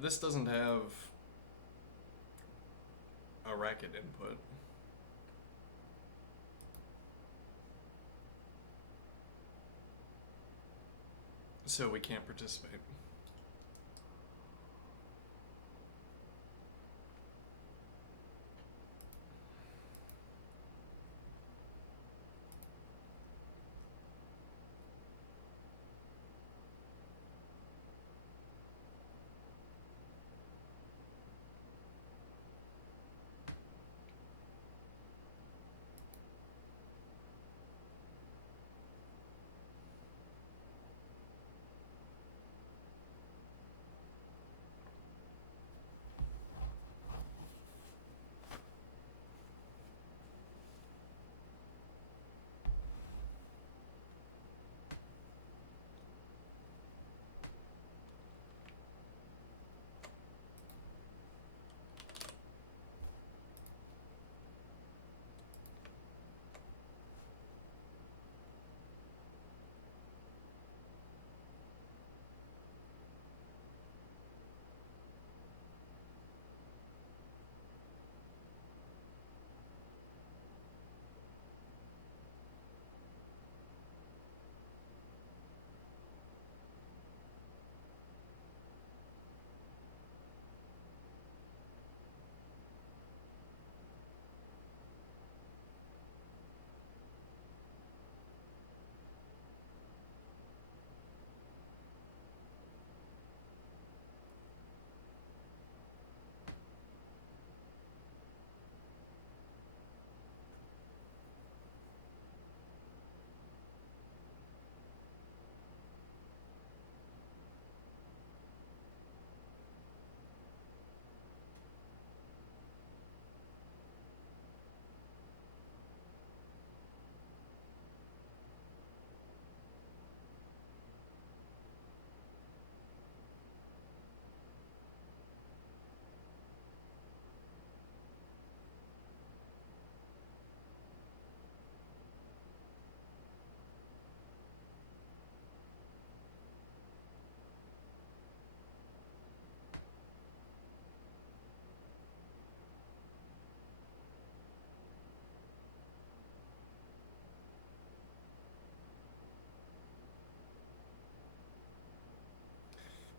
This doesn't have a Racket input. So we can't participate.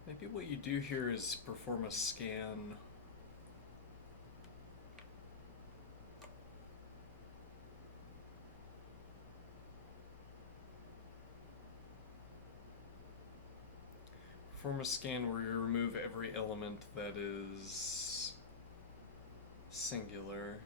Maybe what you do here is perform a scan. Perform a scan where you remove every element that is singular.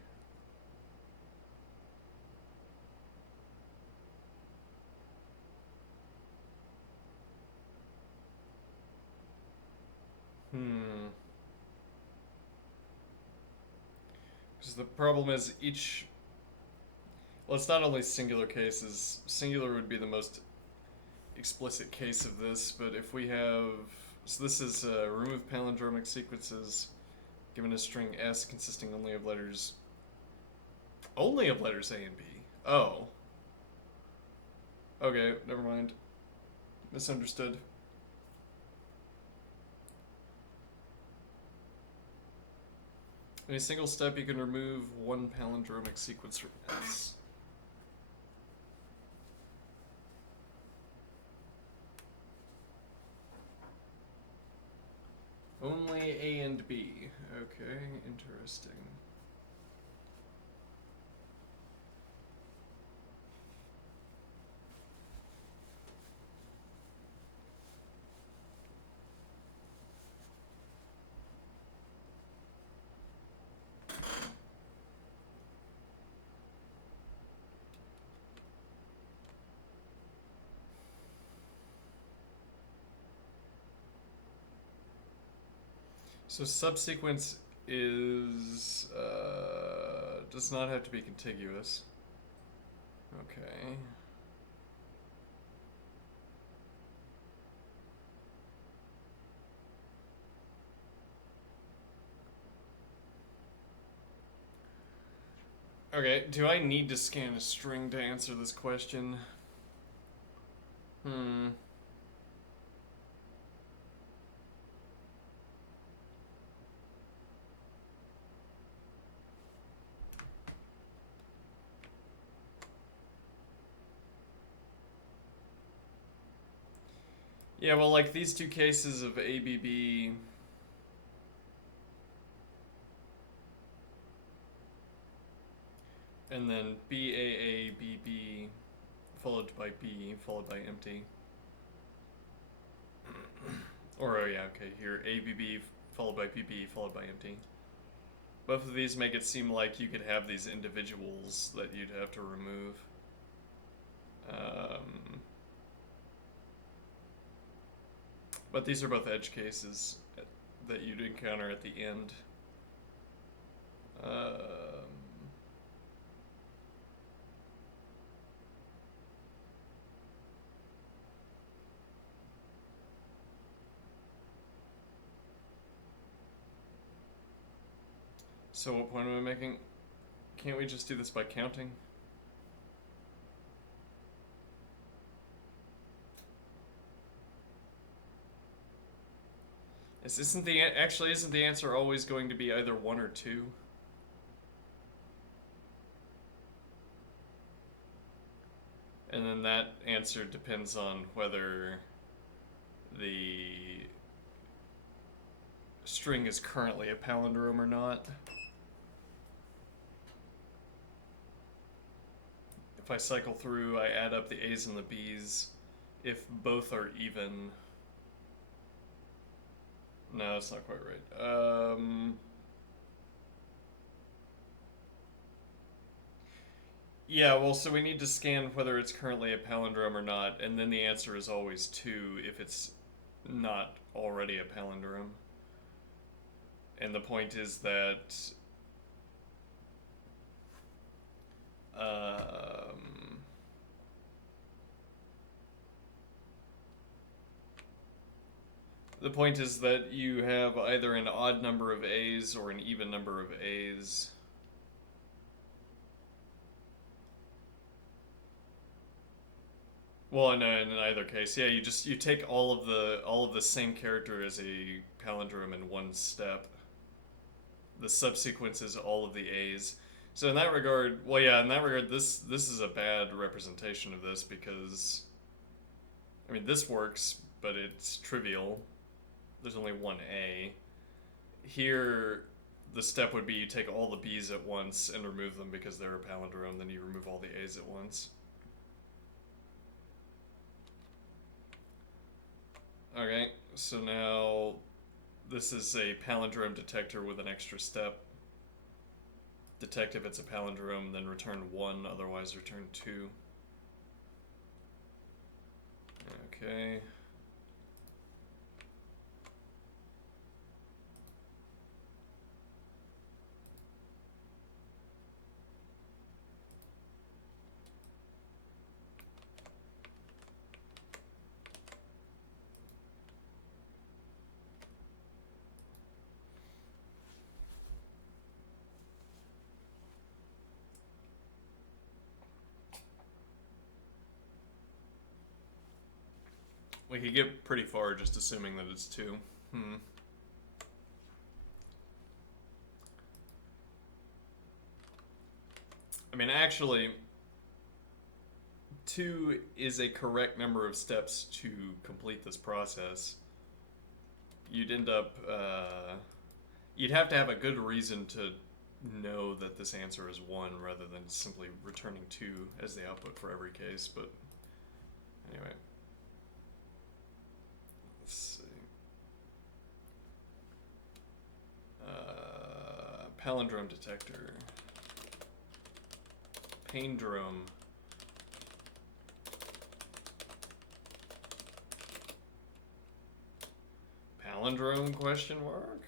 Because the problem is each. Well, it's not only singular cases. Singular would be the most explicit case of this, but if we have. So this is remove palindromic sequences given a string S consisting only of letters. Only of letters A and B. Oh. Okay, never mind. Misunderstood. In a single step, you can remove one palindromic sequence from S. Only A and B. Okay, interesting. So subsequence is does not have to be contiguous. Okay. Okay, do I need to scan a string to answer this question? Hmm. Yeah, well, like these two cases of ABB. And then BAABB followed by B followed by empty. Or, oh yeah, okay, here ABB followed by BB followed by empty. Both of these make it seem like you could have these individuals that you'd have to remove. But these are both edge cases that you'd encounter at the end. So what point am I making? Can't we just do this by counting? Isn't the answer always going to be either 1 or 2? And then that answer depends on whether the string is currently a palindrome or not. If I cycle through, I add up the A's and the B's. If both are even... No, that's not quite right. Yeah, well, so we need to scan whether it's currently a palindrome or not, and then the answer is always 2 if it's not already a palindrome. And the point is that the point is that you have either an odd number of A's or an even number of A's. Well, no, in either case, yeah, you take all of the same character as a palindrome in one step. The subsequence is all of the A's. So in that regard, well, yeah, in that regard, this is a bad representation of this because, I mean, this works, but it's trivial. There's only one A. Here, the step would be you take all the B's at once and remove them because they're a palindrome, then you remove all the A's at once. Okay, so now this is a palindrome detector with an extra step. Detect if it's a palindrome, then return 1, otherwise return 2. Okay. We could get pretty far just assuming that it's 2. I mean, actually, 2 is a correct number of steps to complete this process. You'd end up, you'd have to have a good reason to know that this answer is 1 rather than simply returning 2 as the output for every case, but anyway. Let's see. Palindrome detector. Palindrome. Palindrome question mark?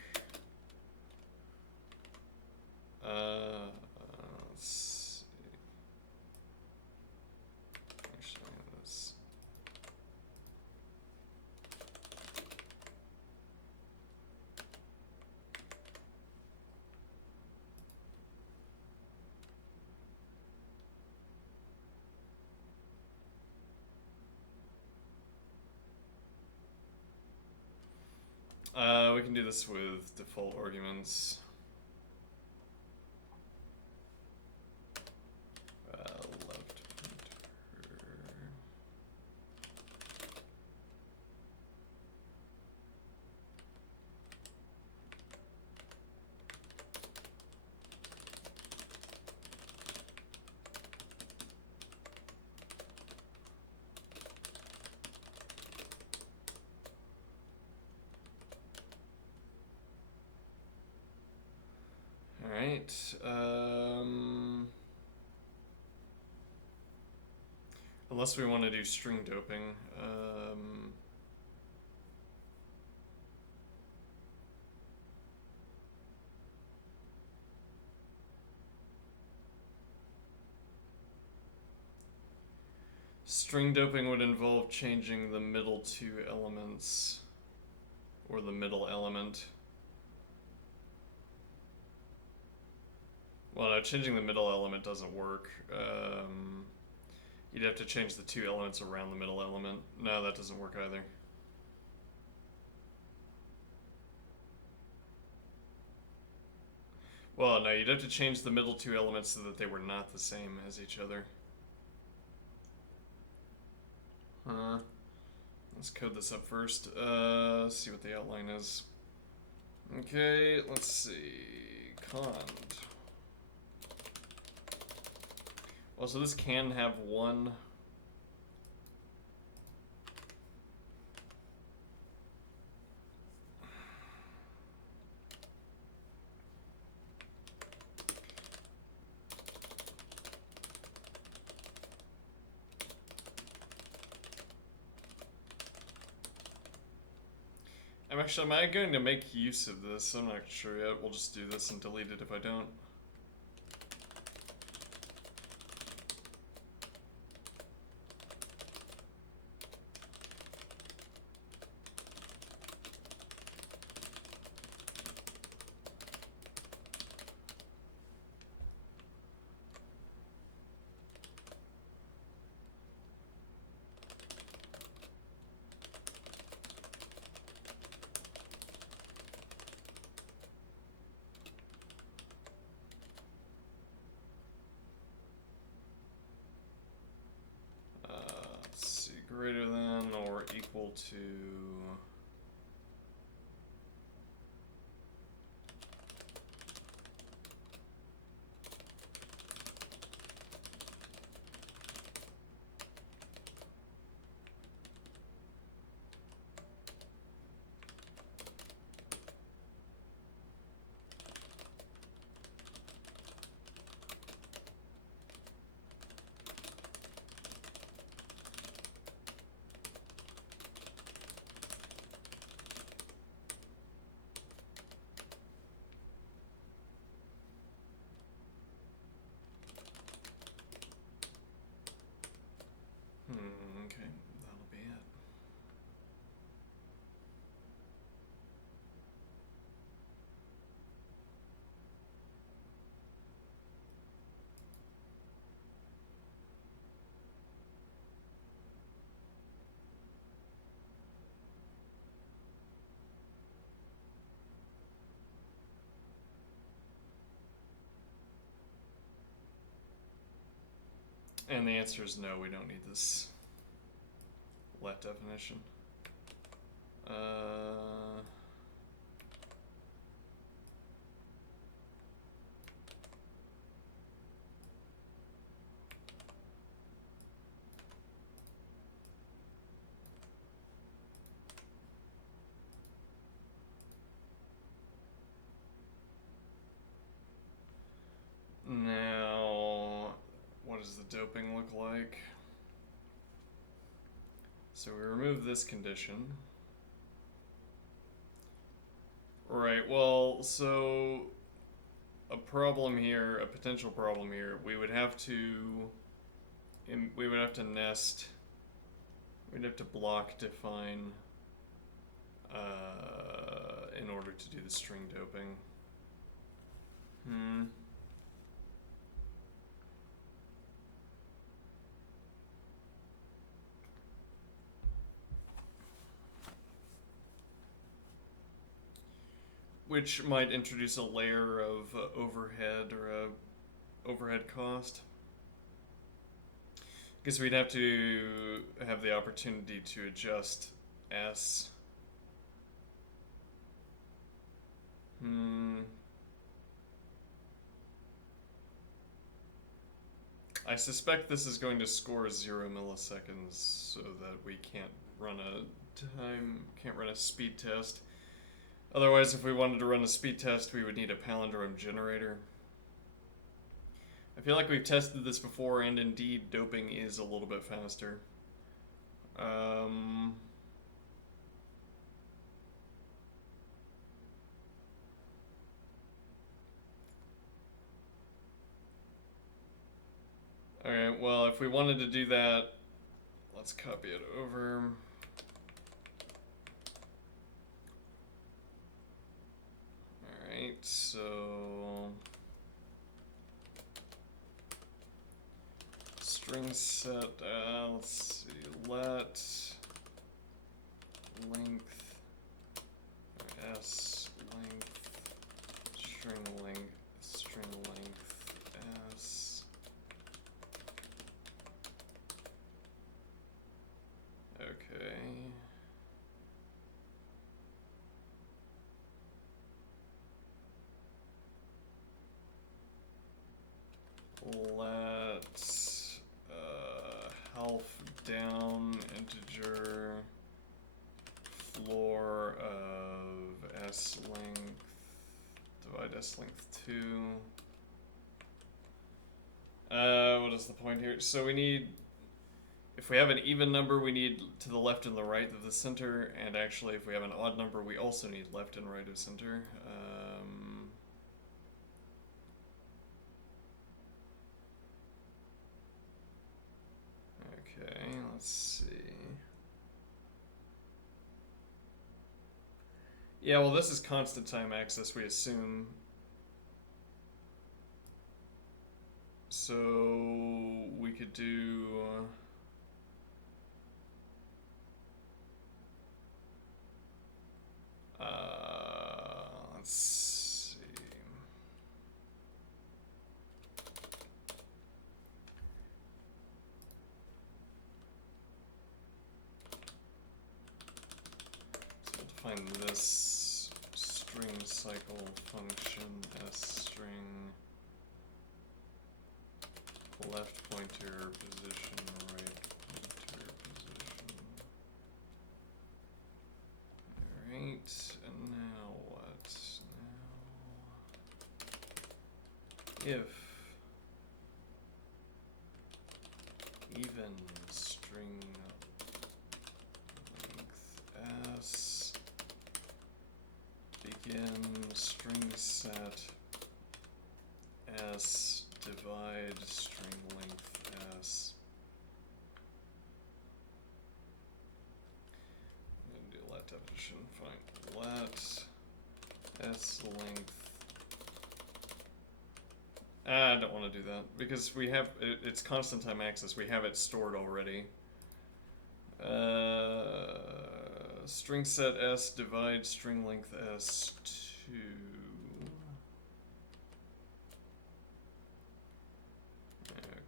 Let's see. Actually, this. We can do this with default arguments. Left pointer. Alright. Unless we want to do string doping. String doping would involve changing the middle two elements, or the middle element. Well, no, changing the middle element doesn't work. You'd have to change the two elements around the middle element. No, that doesn't work either. Well, no, you'd have to change the middle two elements so that they were not the same as each other. Let's code this up first. See what the outline is. Okay, let's see. Cond. Well, so this can have one. Am I going to make use of this? I'm not sure yet. We'll just do this and delete it if I don't. Greater than or equal to okay, that'll be it. And the answer is no, we don't need this let definition. Now, what does the doping look like? So we remove this condition. Right, well, so a problem here, a potential problem here, we would have to nest, we'd have to block define in order to do the string doping. Which might introduce a layer of overhead or a overhead cost. Because we'd have to have the opportunity to adjust S. I suspect this is going to score 0 milliseconds so that we can't run a speed test. Otherwise, if we wanted to run a speed test, we would need a palindrome generator. I feel like we've tested this before, and indeed, doping is a little bit faster. Alright, well, if we wanted to do that, let's copy it over. Alright, so string set, let's see, let length s length string length s. Okay. Let health down integer floor of s length divide s length 2. What is the point here? So we need, if we have an even number, we need to the left and the right of the center, and actually if we have an odd number, we also need left and right of center. Okay, let's see. Yeah, well, this is constant time access, we assume. So we could do let's see. So we'll define this string cycle function s string left pointer position, right pointer position. Alright, and now what? Now, if even string length s begin string set s divide string length s. I'm gonna do let definition. Fine. Let s length. I don't want to do that because we have it's constant time access. We have it stored already. String set s divide string length s2.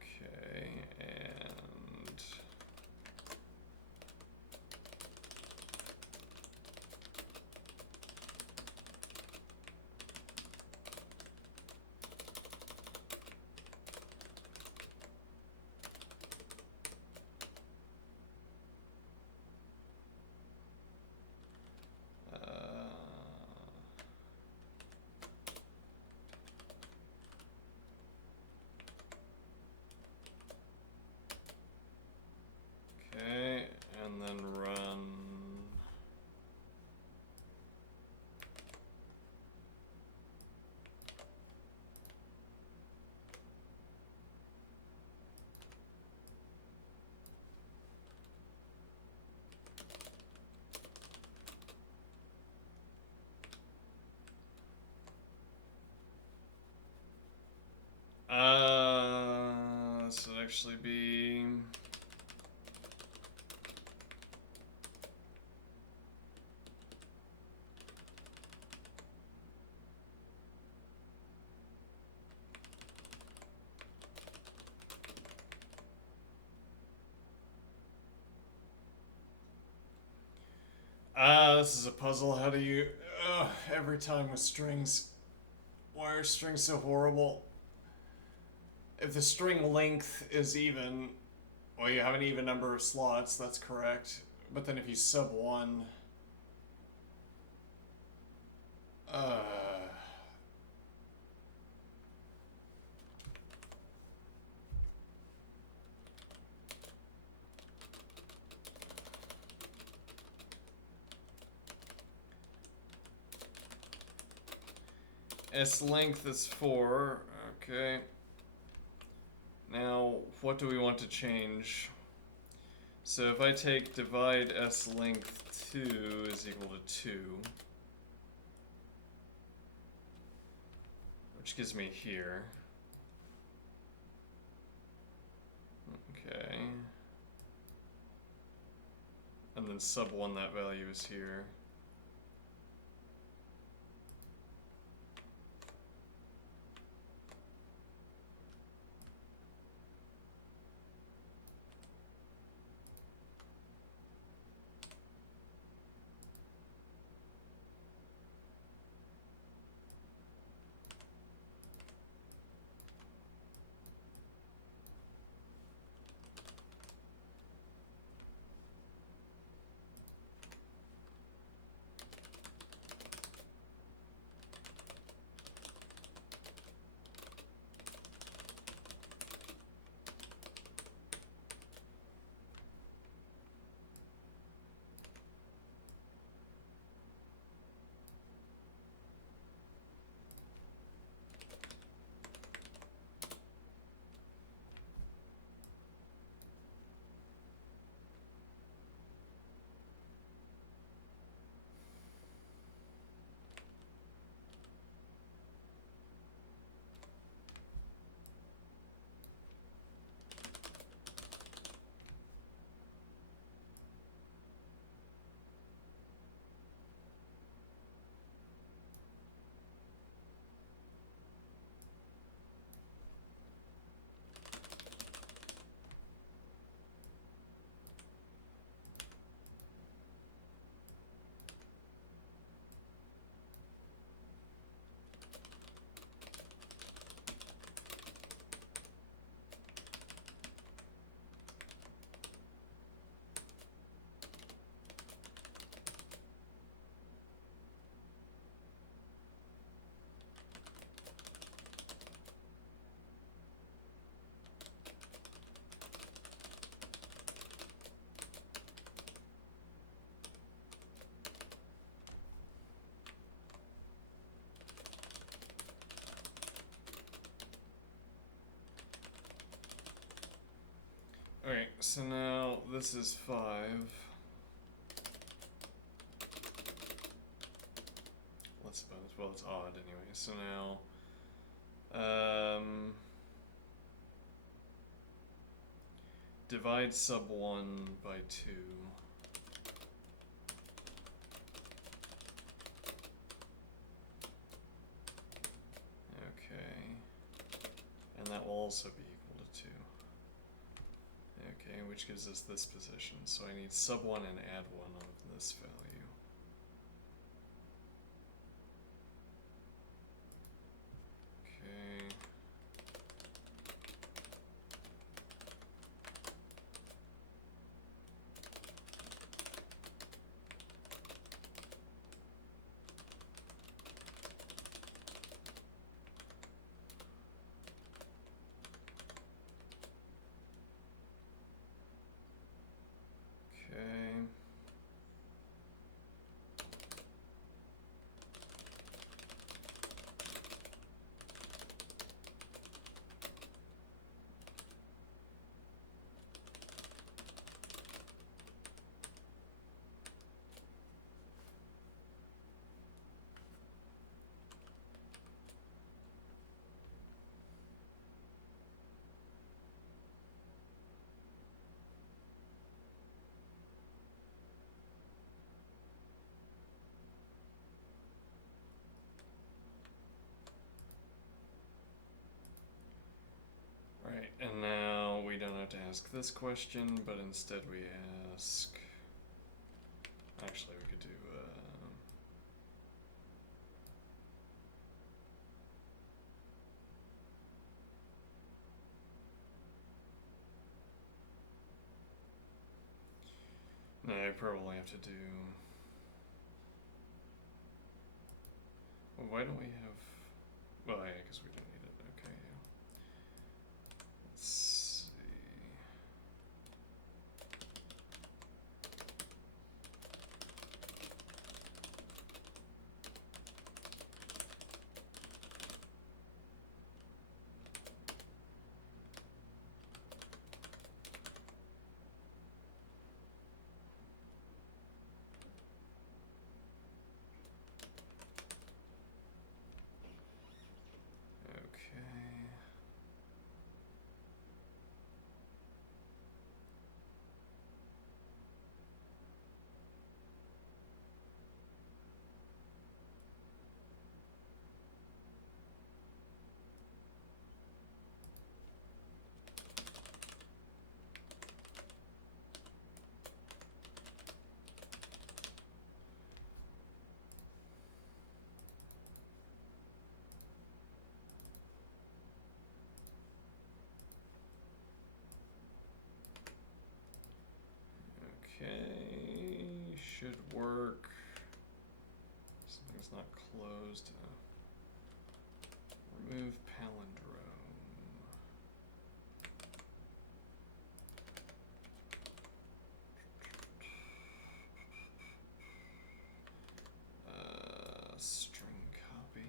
Okay, and okay, and then run. This would actually be this is a puzzle. How do you every time with strings, why are strings so horrible? If the string length is even, well, you have an even number of slots, that's correct. But then if you sub one, S length is 4. Okay. Now, what do we want to change? So if I take divide S length 2 is equal to 2, which gives me here. Okay. And then sub 1, that value is here. Okay, so now this is 5. Let's suppose, well, it's odd anyway. So now, divide sub 1 by 2. Okay, and that will also be equal to 2. Okay, which gives us this position. So I need sub 1 and add 1 of this value. Okay. Okay. Right, and now we don't have to ask this question, but instead we ask. Actually, we could do. No, I probably have to do. Well, why don't we have? Well, yeah, because we don't need it. Okay, yeah. Let's see. Okay, should work. Something's not closed. Remove palindrome. String copy.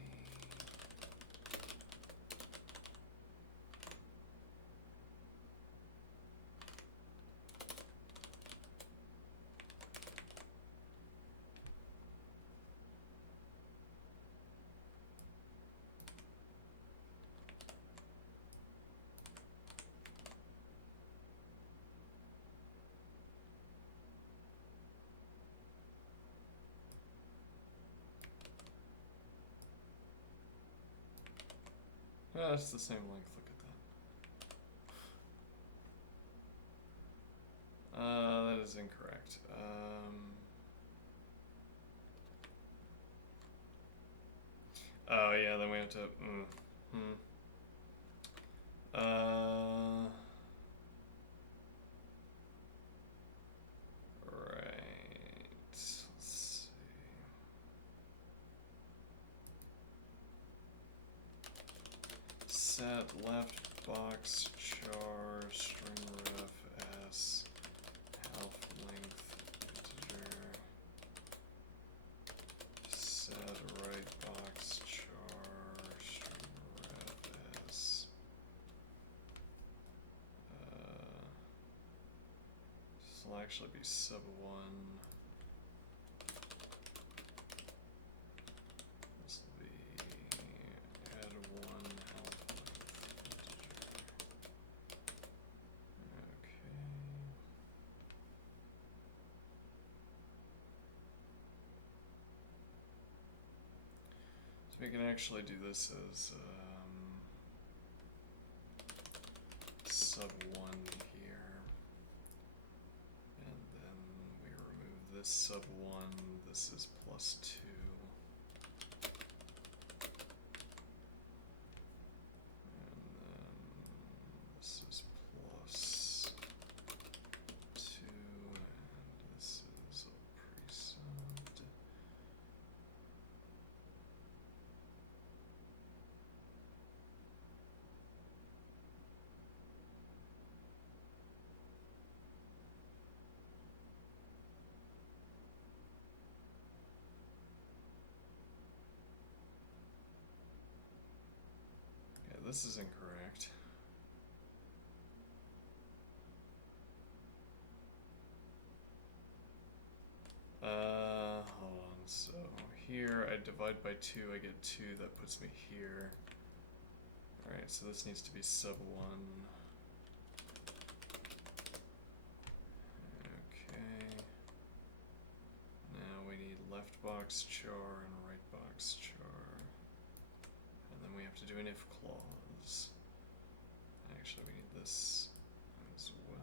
Oh, it's the same length. Look at that. That is incorrect. Oh yeah, then we have to. Right. Let's see. Set left box char string ref s half length integer. Set right box char string ref s. This will actually be sub 1. This will be add 1 half length integer. Okay. So we can actually do this as sub 1 here. And then we remove this sub 1, this is plus 2. And then this is plus 2, and this is a pre-subbed. Yeah, this is incorrect. Hold on. So here I divide by 2, I get 2, that puts me here. Alright, so this needs to be sub 1. Okay. Now we need left box char and right box char. And then we have to do an if clause. Actually, we need this as well.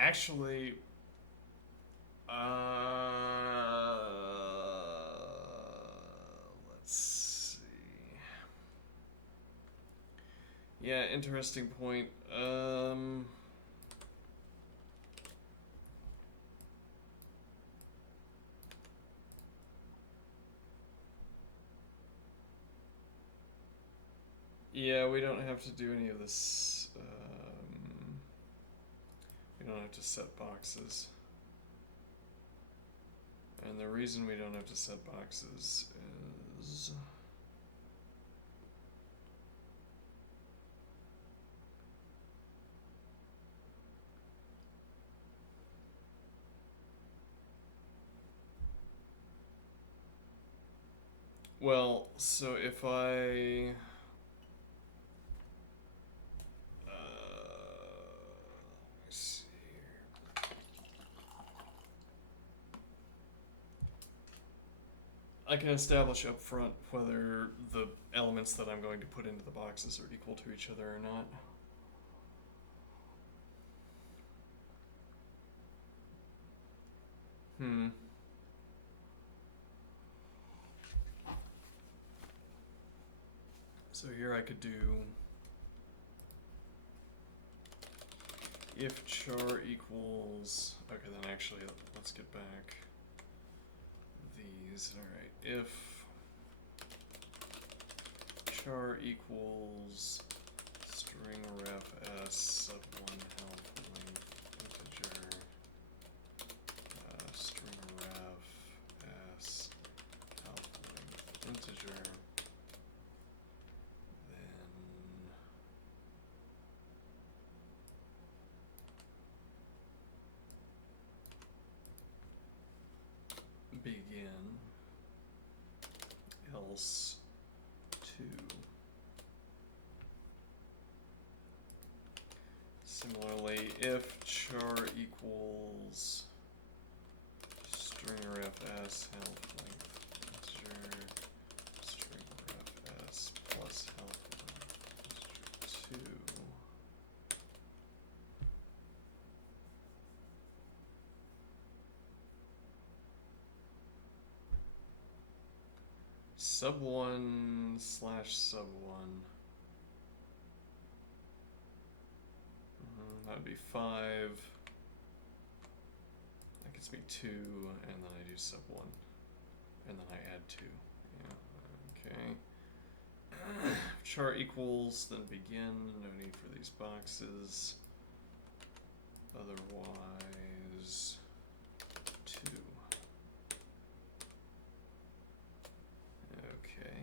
Actually, let's see. Yeah, interesting point. Yeah, we don't have to do any of this. We don't have to set boxes. And the reason we don't have to set boxes was. Well, so if I let's see here. I can establish up front whether the elements that I'm going to put into the boxes are equal to each other or not. So here I could do if char equals, okay, then actually let's get back these. All right, if char equals string ref s sub 1 health length integer string ref s health length integer, then begin else 2. Similarly, if char equals string ref s health length integer string ref s plus health length integer 2, sub 1 slash sub 1. That would be 5. That gets me 2, and then I do sub 1. And then I add 2. Yeah, okay. Char equals, then begin. No need for these boxes. Otherwise, 2. Okay.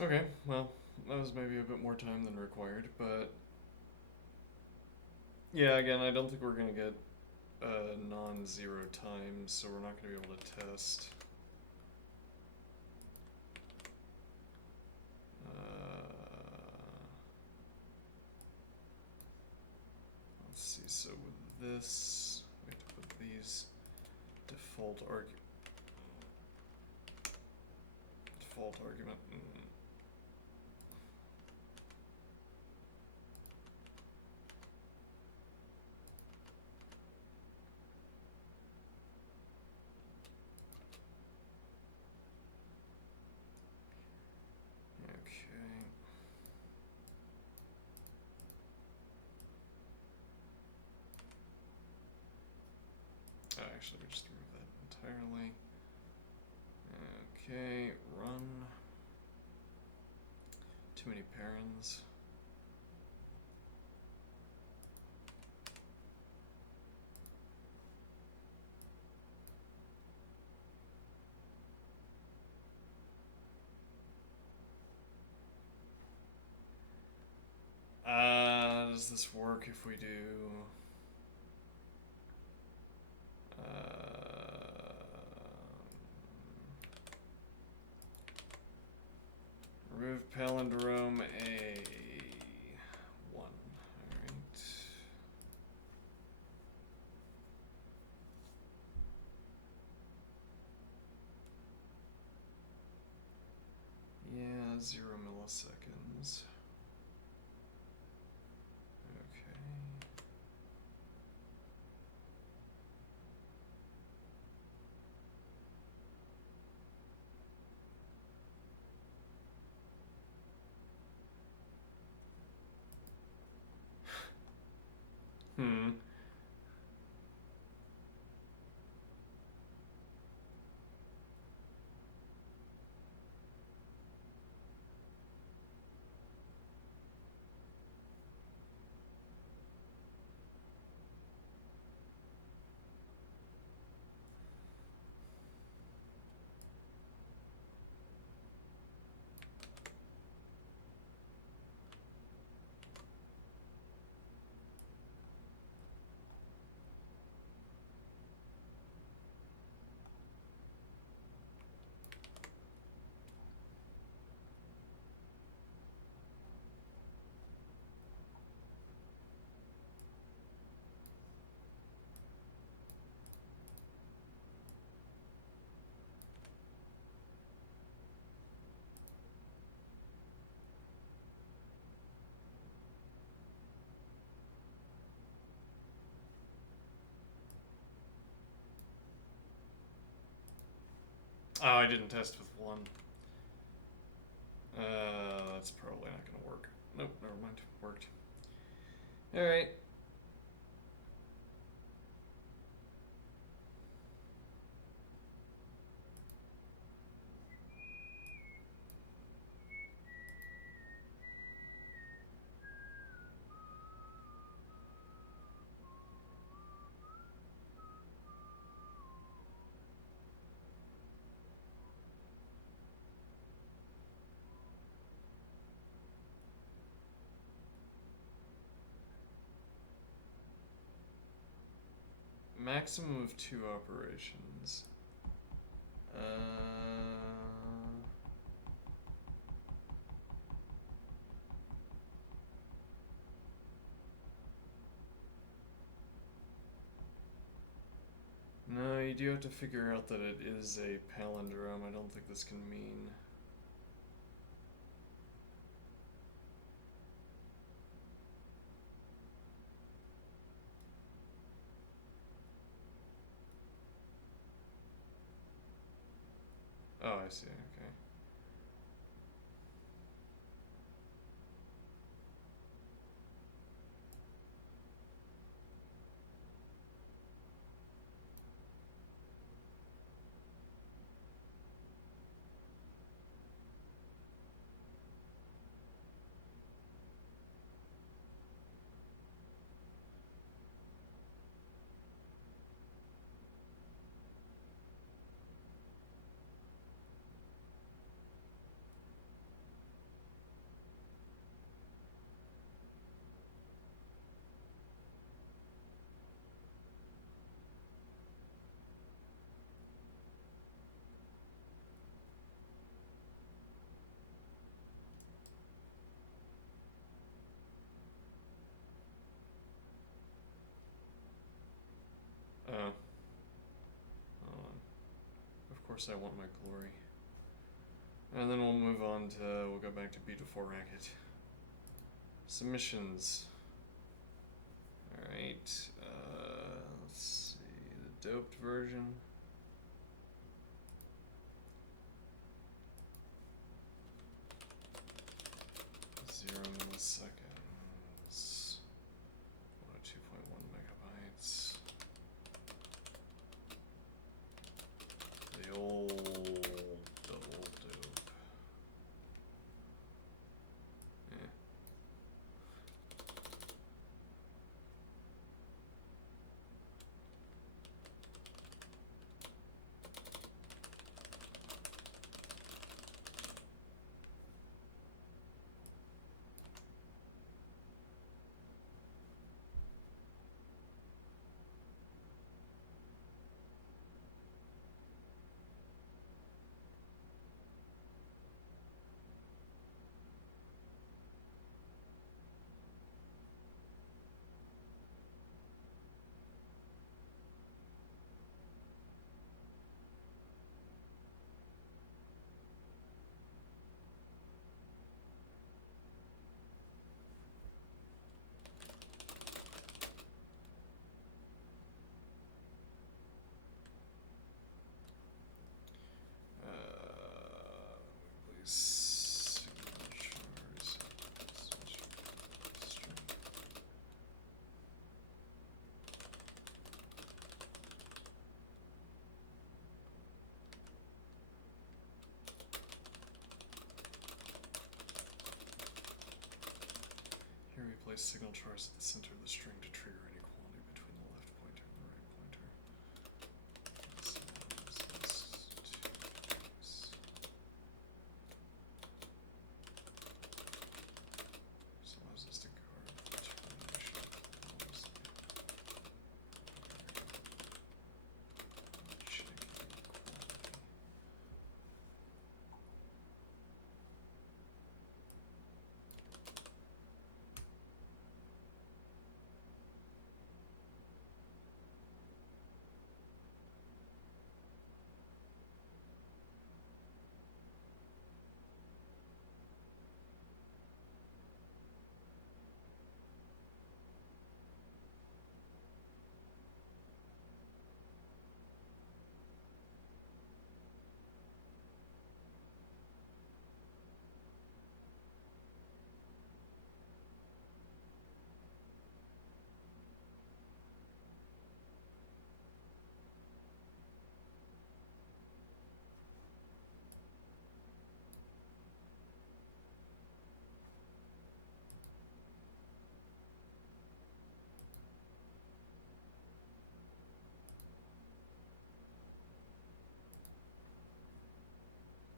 Okay, well, that was maybe a bit more time than required, but yeah, again, I don't think we're going to get non-zero time, so we're not going to be able to test. Let's see, so with this, we have to put these default argument. Okay. actually, we just remove that entirely. Okay, run. Too many parents. Does this work if we do remove palindrome A1? Alright. Yeah, 0 milliseconds. Okay. Hmm. Oh, I didn't test with one. That's probably not gonna work. Nope, never mind. Worked. Alright. Maximum of 2 operations. No, you do have to figure out that it is a palindrome. I don't think this can mean. Oh, I see. Okay. Oh. Hold on. Of course I want my glory. And then we'll move on to, we'll go back to B4 Racket. Submissions. Alright, let's see, the doped version. Zero milliseconds. 2.1 megabytes. signal charge at the center of the string to trigger inequality between the left pointer and the right pointer. This allows us to guard the termination clause. Check inequality.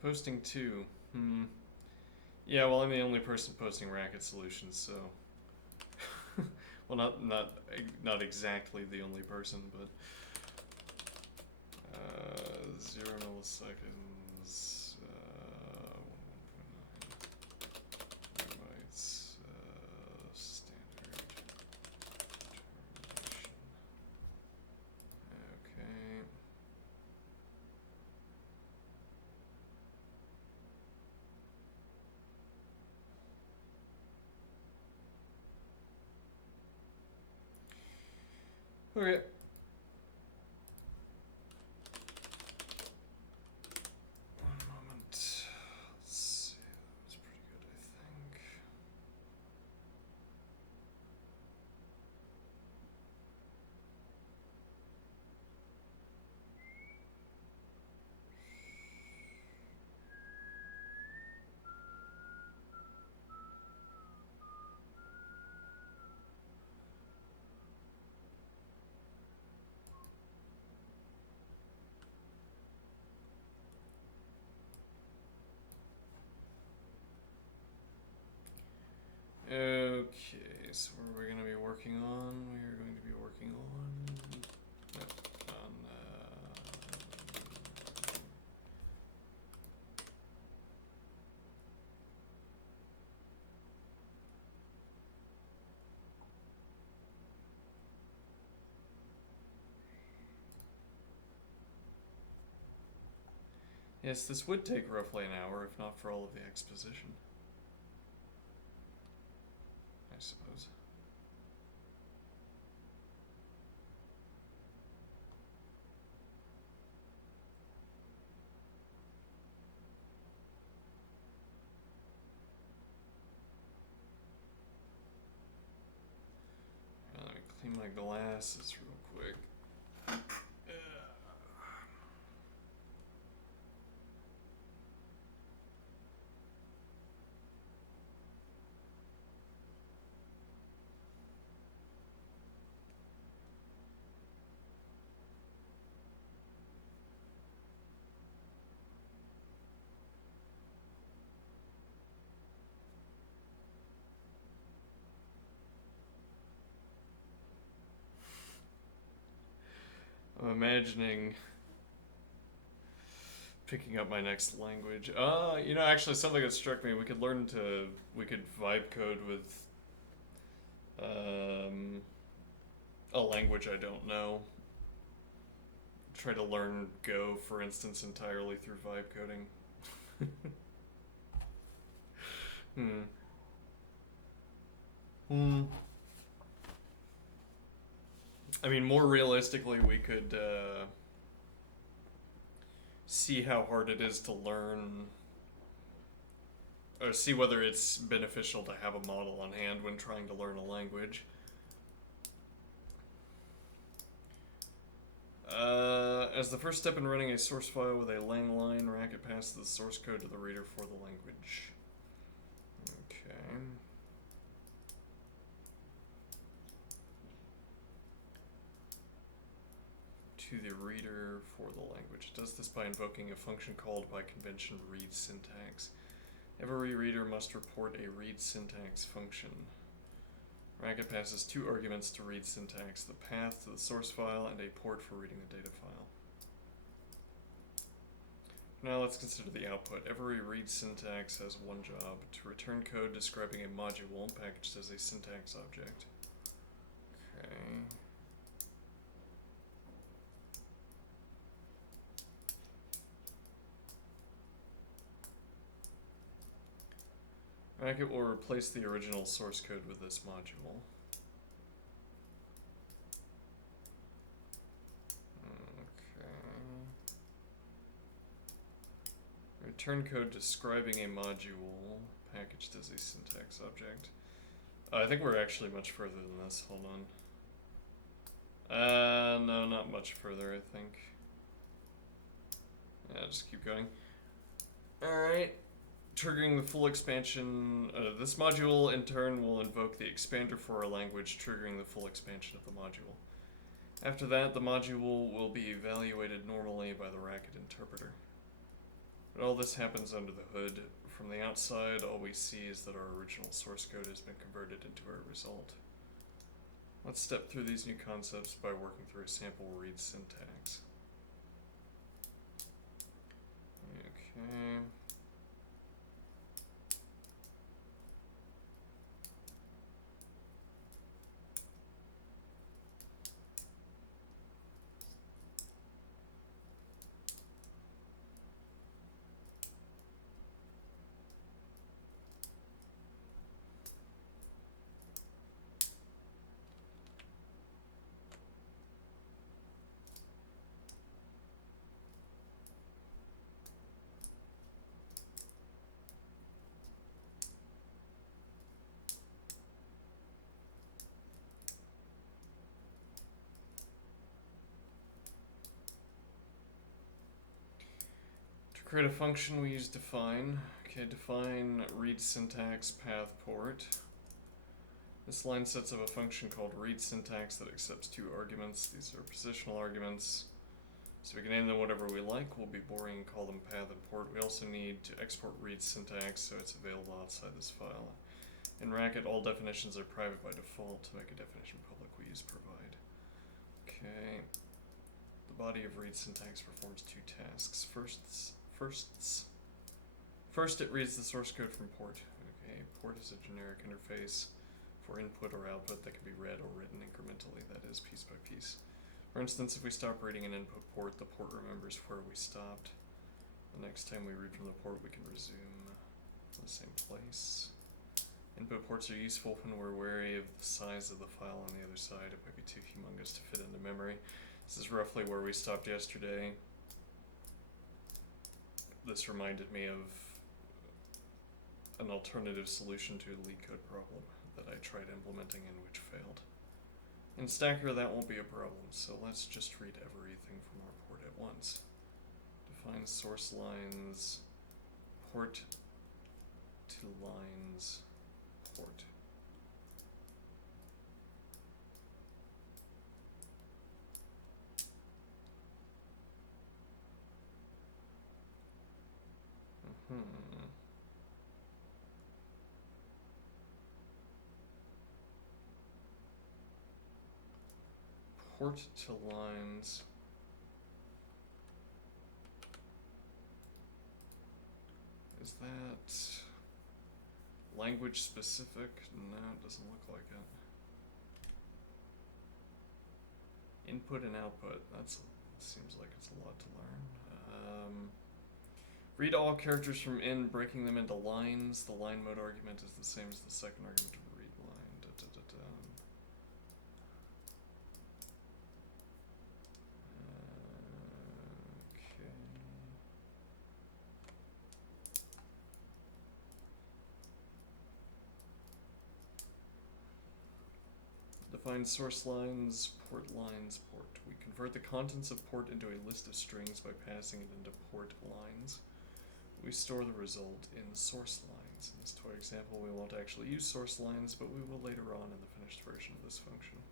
Posting 2. Yeah, well, I'm the only person posting Racket solutions, so well, not exactly the only person, but 0 milliseconds, 1.9 megabytes, standard termination. Okay. Okay. One moment. Let's see. That was pretty good, I think. Okay, so what are we going to be working on? We are going to be working on yes, this would take roughly an hour, if not for all of the exposition, I suppose. Let me clean my glasses real quick. I'm imagining picking up my next language. Actually, something that struck me, we could vibe code with a language I don't know. Try to learn Go, for instance, entirely through vibe coding. I mean, more realistically, we could see how hard it is to learn, or see whether it's beneficial to have a model on hand when trying to learn a language. As the first step in running a source file with a lang line, Racket passes the source code to the reader for the language. Okay. to the reader for the language. It does this by invoking a function called by convention read syntax. Every reader must report a read syntax function. Racket passes 2 arguments to read syntax, the path to the source file and a port for reading the data file. Now let's consider the output. Every read syntax has one job: to return code describing a module packaged as a syntax object. Okay. Racket will replace the original source code with this module. Okay. Return code describing a module packaged as a syntax object. I think we're actually much further than this. Hold on. No, not much further, I think. Yeah, just keep going. Alright. Triggering the full expansion. This module, in turn, will invoke the expander for our language, triggering the full expansion of the module. After that, the module will be evaluated normally by the Racket interpreter. But all this happens under the hood. From the outside, all we see is that our original source code has been converted into our result. Let's step through these new concepts by working through a sample read syntax. Okay. To create a function, we use define. Okay, define read syntax path port. This line sets up a function called read syntax that accepts 2 arguments. These are positional arguments, so we can name them whatever we like. We'll be boring and call them path and port. We also need to export read syntax so it's available outside this file. In Racket, all definitions are private by default. To make a definition public, we use provide. Okay. The body of read syntax performs 2 tasks. First, it reads the source code from port. Okay, port is a generic interface for input or output that can be read or written incrementally, that is, piece by piece. For instance, if we stop reading an input port, the port remembers where we stopped. The next time we read from the port, we can resume in the same place. Input ports are useful when we're wary of the size of the file on the other side. It might be too humongous to fit into memory. This is roughly where we stopped yesterday. This reminded me of an alternative solution to a leetcode problem that I tried implementing and which failed. In Stacker, that won't be a problem, so let's just read everything from our port at once. Define source lines, port to lines, port. Port to lines. Is that language specific? No, it doesn't look like it. Input and output. Seems like it's a lot to learn. Read all characters from in, breaking them into lines. The line mode argument is the same as the second argument of read line. Okay. Define source lines, port. We convert the contents of port into a list of strings by passing it into port lines. We store the result in source lines. In this toy example, we won't actually use source lines, but we will later on in the finished version of this function.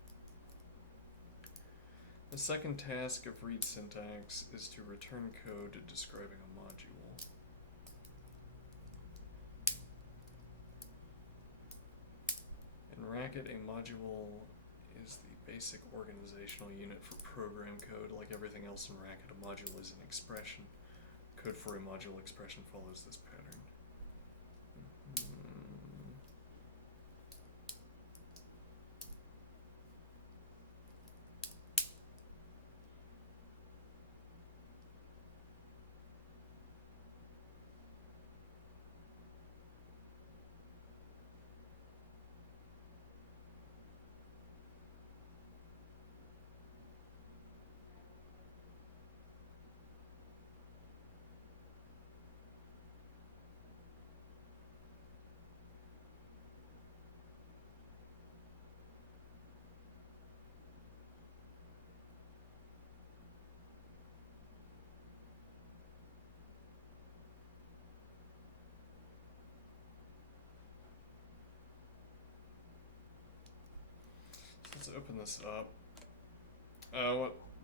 The second task of read syntax is to return code describing a module. In Racket, a module is the basic organizational unit for program code. Like everything else in Racket, a module is an expression. Code for a module expression follows this pattern. Let's open this up.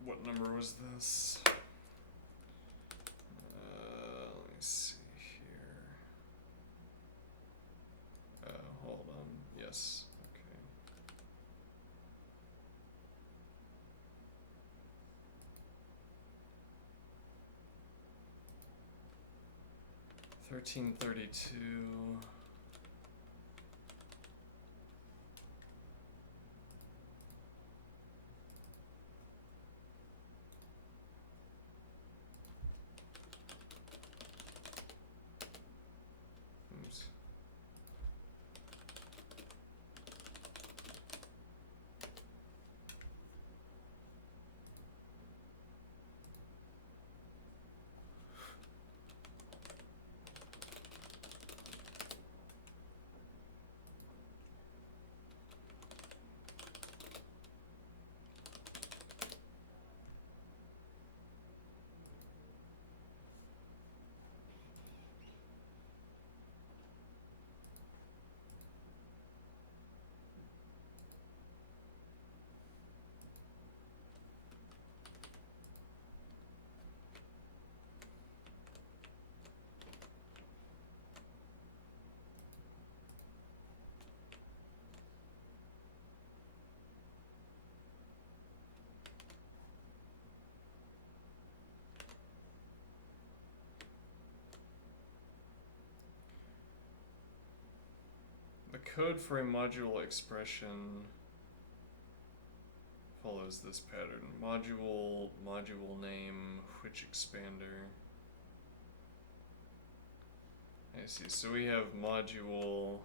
What number was this? Let me see here. Hold on. Yes. Okay. 1332. Oops. The code for a module expression follows this pattern. Module, module name, which expander. I see. So we have module,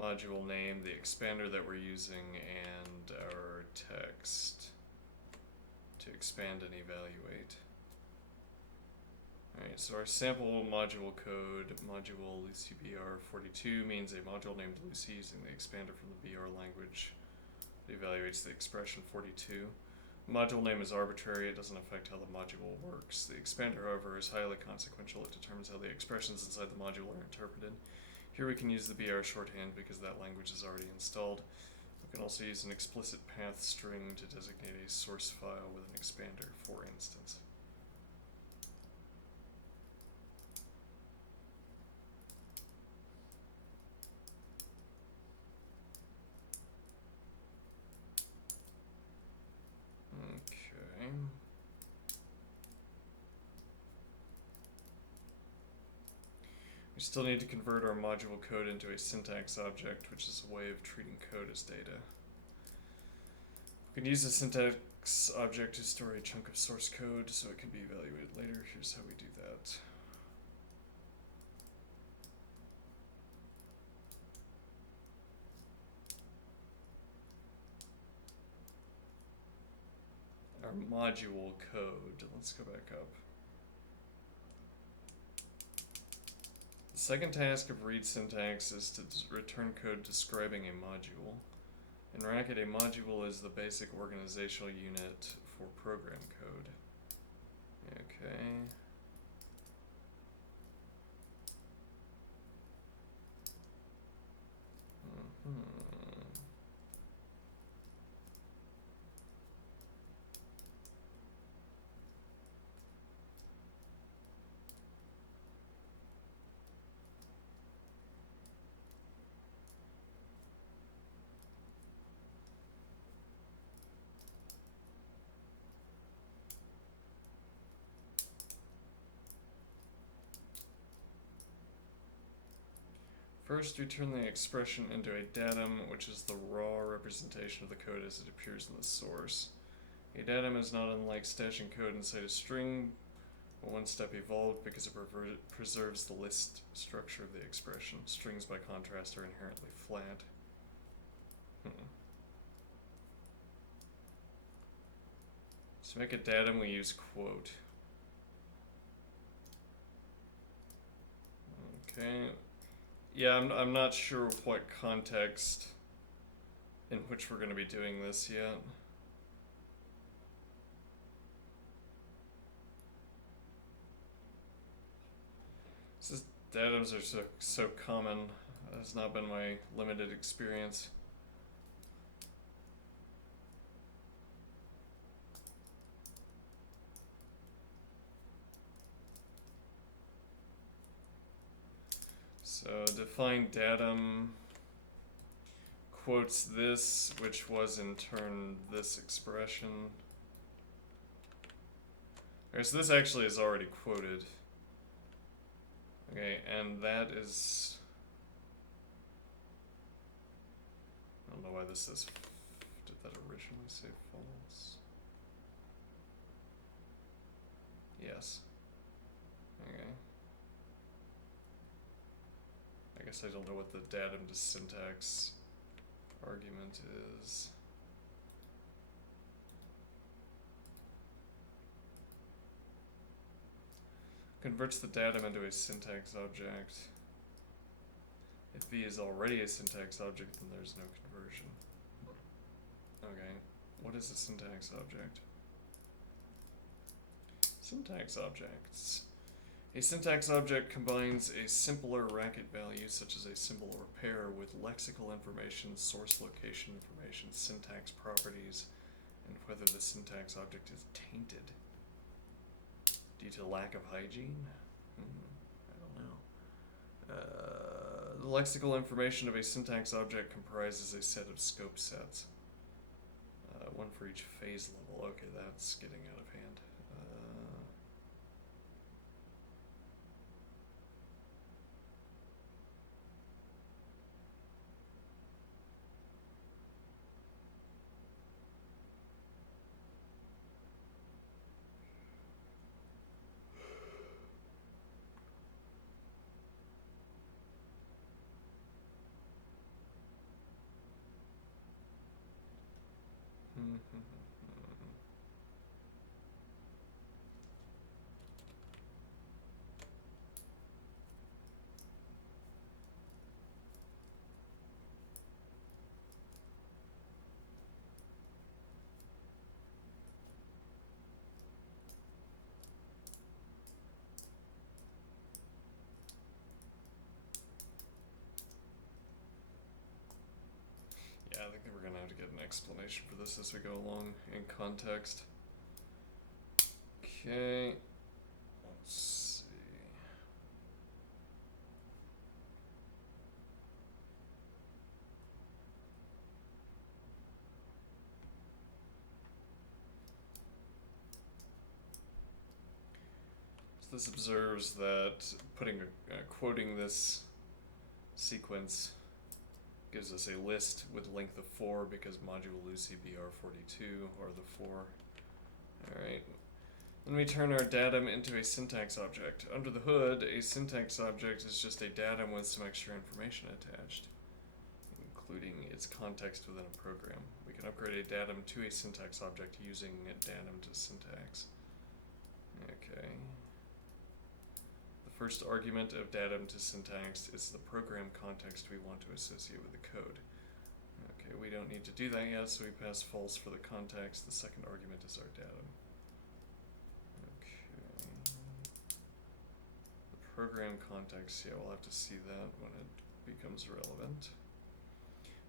module name, the expander that we're using, and our text to expand and evaluate. Alright, so our sample module code, module LucyBR42, means a module named Lucy using the expander from the BR language. It evaluates the expression 42. Module name is arbitrary, it doesn't affect how the module works. The expander, however, is highly consequential, it determines how the expressions inside the module are interpreted. Here we can use the BR shorthand because that language is already installed. We can also use an explicit path string to designate a source file with an expander, for instance. Okay. We still need to convert our module code into a syntax object, which is a way of treating code as data. We can use the syntax object to store a chunk of source code so it can be evaluated later. Here's how we do that. Our module code. Let's go back up. The second task of read syntax is to return code describing a module. In Racket, a module is the basic organizational unit for program code. Okay. First, return the expression into a datum, which is the raw representation of the code as it appears in the source. A datum is not unlike stashing code inside a string, but one step evolved because it preserves the list structure of the expression. Strings, by contrast, are inherently flat. To make a datum, we use quote. Okay. Yeah, I'm not sure what context in which we're going to be doing this yet. Since datums are so common, that has not been my limited experience. So define datum quotes this, which was in turn this expression. Okay, so this actually is already quoted. Okay, and that is... I don't know why this says... Did that originally say false? Yes. Okay. I guess I don't know what the datum to syntax argument is. Converts the datum into a syntax object. If B is already a syntax object, then there's no conversion. Okay, what is a syntax object? Syntax objects. A syntax object combines a simpler Racket value, such as a symbol or pair, with lexical information, source location information, syntax properties, and whether the syntax object is tainted due to lack of hygiene? I don't know. The lexical information of a syntax object comprises a set of scope sets. One for each phase level. Okay, that's getting out of hand. Yeah, I think that we're going to have to get an explanation for this as we go along in context. Okay, let's see. So this observes that quoting this sequence gives us a list with length of 4 because module Lucy BR42 or the 4. Alright. Then we turn our datum into a syntax object. Under the hood, a syntax object is just a datum with some extra information attached, including its context within a program. We can upgrade a datum to a syntax object using a datum to syntax. Okay. The first argument of datum to syntax is the program context we want to associate with the code. Okay, we don't need to do that yet, so we pass false for the context. The second argument is our datum. Program context, yeah, we'll have to see that when it becomes relevant.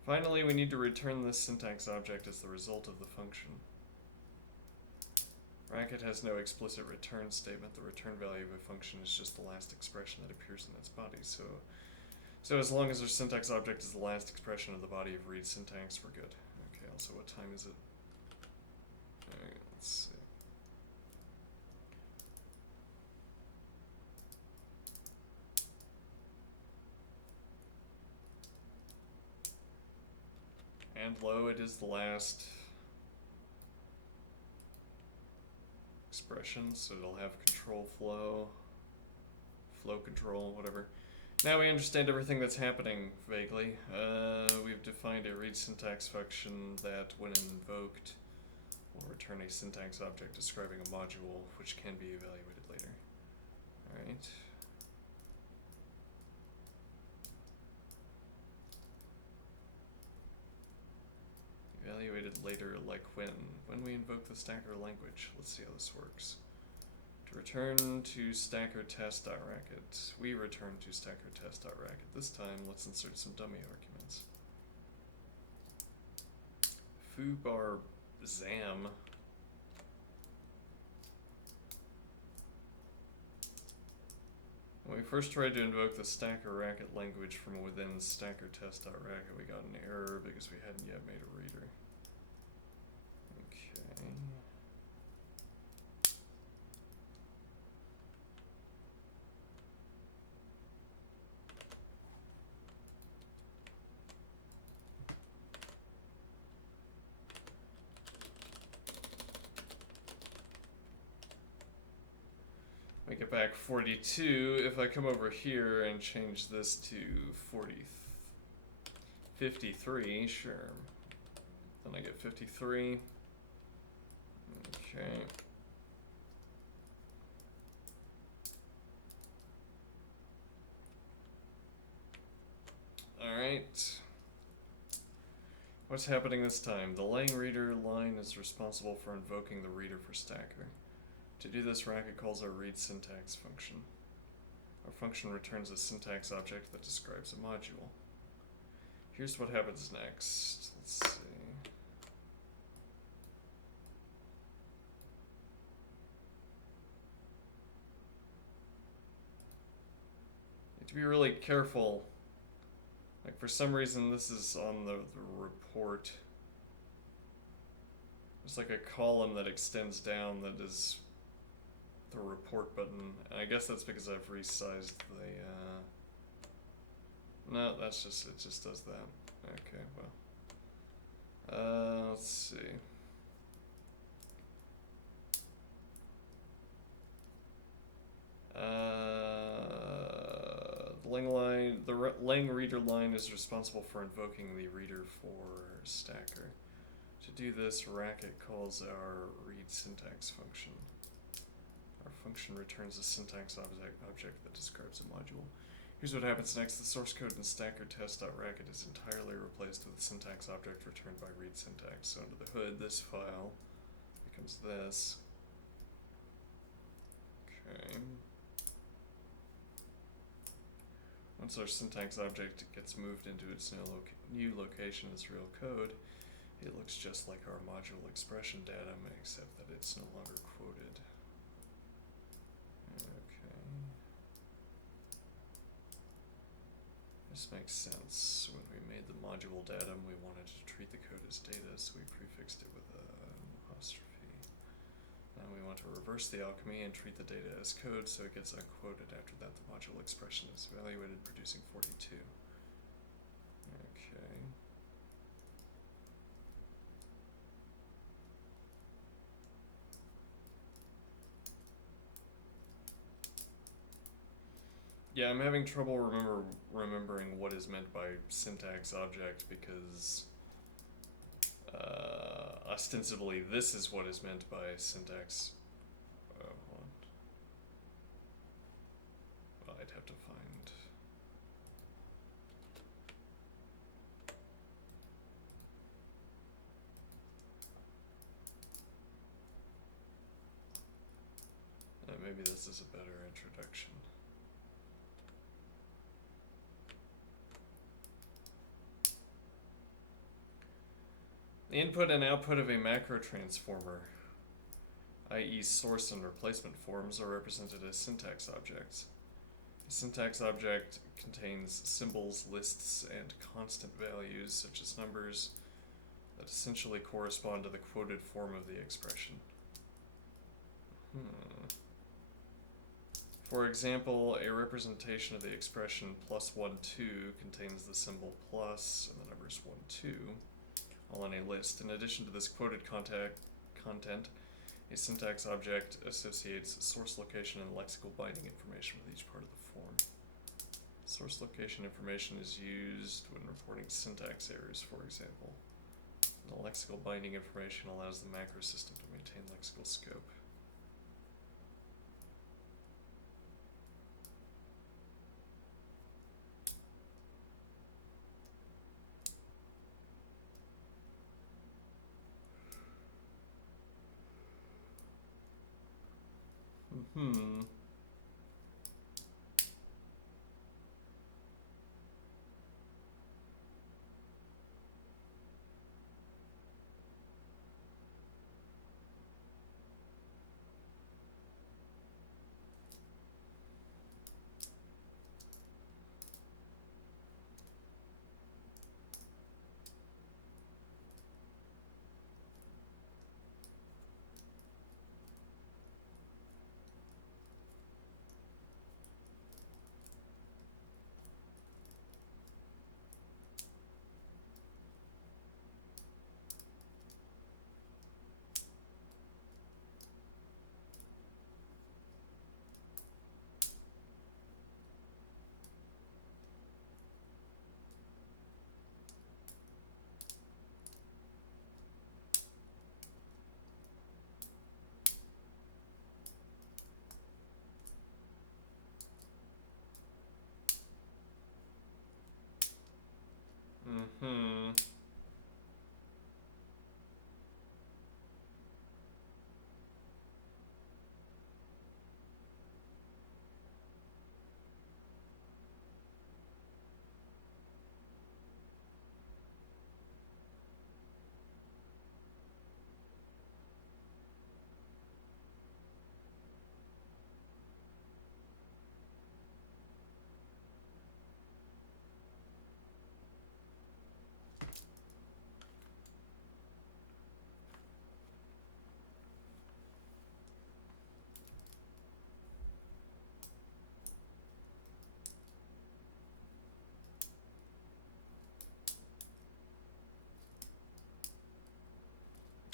Finally, we need to return this syntax object as the result of the function. Racket has no explicit return statement. The return value of a function is just the last expression that appears in its body. So as long as our syntax object is the last expression of the body of read syntax, we're good. Okay, also what time is it? Alright, let's see. and low, it is the last expression, so it'll have control flow control, whatever. Now we understand everything that's happening vaguely. We've defined a read syntax function that, when invoked, will return a syntax object describing a module, which can be evaluated later. Alright. Evaluated later, like when we invoke the stacker language. Let's see how this works. To return to stacker_test.racket, we return to stacker_test.racket. This time, let's insert some dummy arguments. Foobar Zam. When we first tried to invoke the stacker_racket language from within stacker_test.racket, we got an error because we hadn't yet made a reader. Okay. We get back 42. If I come over here and change this to 53, sure. Then I get 53. Okay. Alright. What's happening this time? The lang reader line is responsible for invoking the reader for stacker. To do this, Racket calls our read syntax function. Our function returns a syntax object that describes a module. Here's what happens next. Let's see. You have to be really careful. Like, for some reason, this is on the report. There's like a column that extends down that is the report button, and I guess that's because I've resized the, no, that's just, it just does that. Okay, well. Let's see. The lang reader line is responsible for invoking the reader for stacker. To do this, Racket calls our read syntax function. Our function returns a syntax object that describes a module. Here's what happens next. The source code in stacker_test.racket is entirely replaced with a syntax object returned by read syntax. So under the hood, this file becomes this. Okay. Once our syntax object gets moved into its new location as real code, it looks just like our module expression datum, except that it's no longer quoted. Okay. This makes sense. When we made the module datum, we wanted to treat the code as data, so we prefixed it with an apostrophe. Now we want to reverse the alchemy and treat the data as code, so it gets unquoted. After that, the module expression is evaluated, producing 42. Okay. Yeah, I'm having trouble remembering what is meant by syntax object because ostensibly this is what is meant by syntax. Hold on. Well, I'd have to find. Maybe this is a better introduction. The input and output of a macro transformer, i.e. source and replacement forms, are represented as syntax objects. A syntax object contains symbols, lists, and constant values, such as numbers, that essentially correspond to the quoted form of the expression. For example, a representation of the expression +1, 2 contains the symbol plus and the numbers 1, 2. on a list. In addition to this quoted content, a syntax object associates source location and lexical binding information with each part of the form. Source location information is used when reporting syntax errors, for example. The lexical binding information allows the macro system to maintain lexical scope.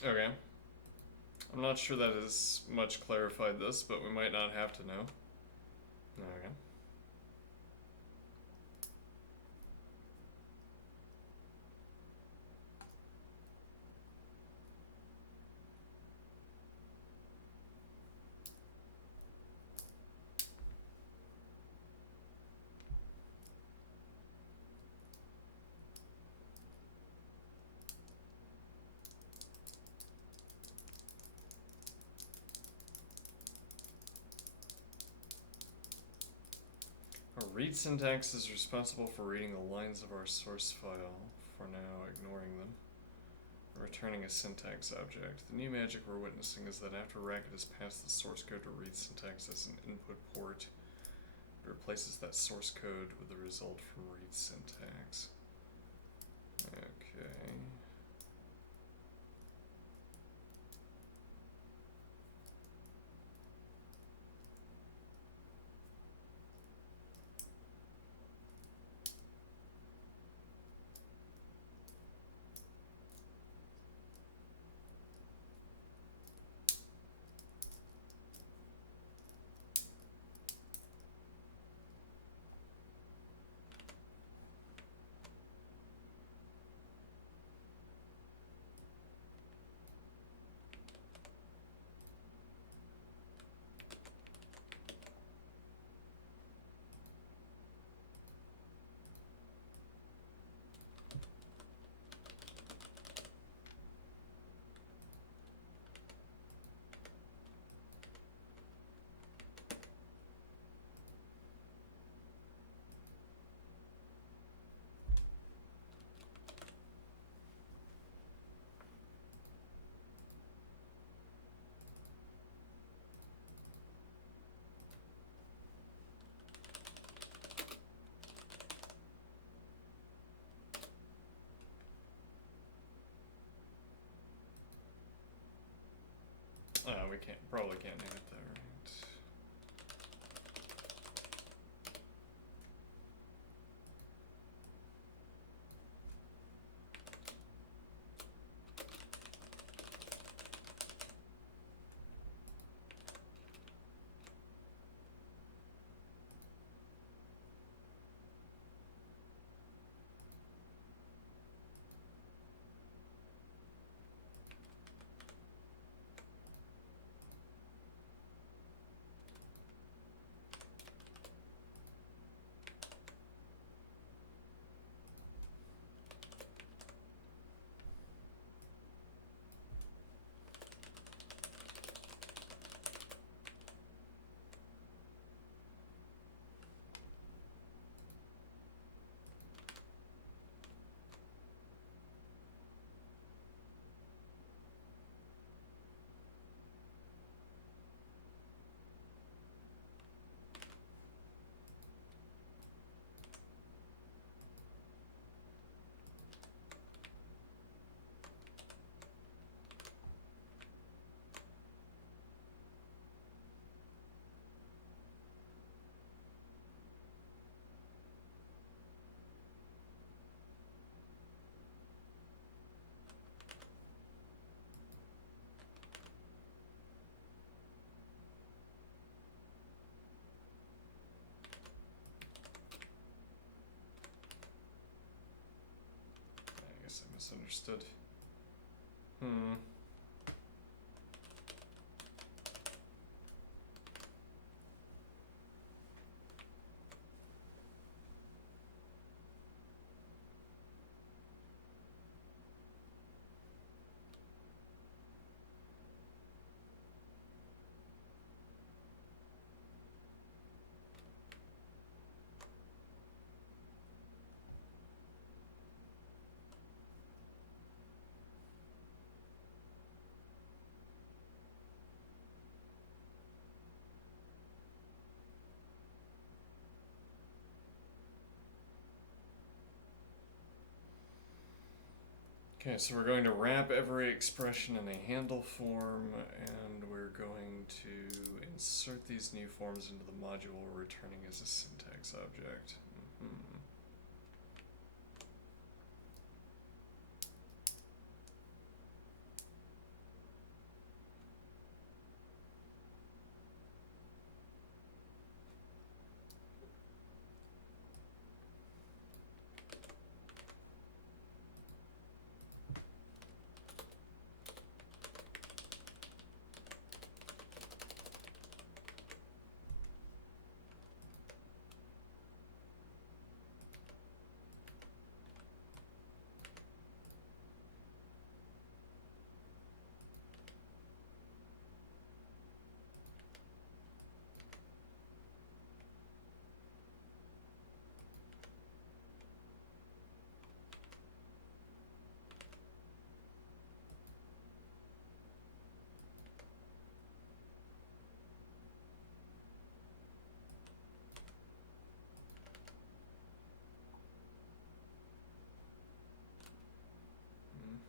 Okay. I'm not sure that has much clarified this, but we might not have to know. Okay. Our read syntax is responsible for reading the lines of our source file, for now ignoring them, and returning a syntax object. The new magic we're witnessing is that after Racket has passed the source code to read syntax as an input port, it replaces that source code with the result from read syntax. Okay. We probably can't name it that, right? understood. Hmm. Okay, so we're going to wrap every expression in a handle form, and we're going to insert these new forms into the module we're returning as a syntax object.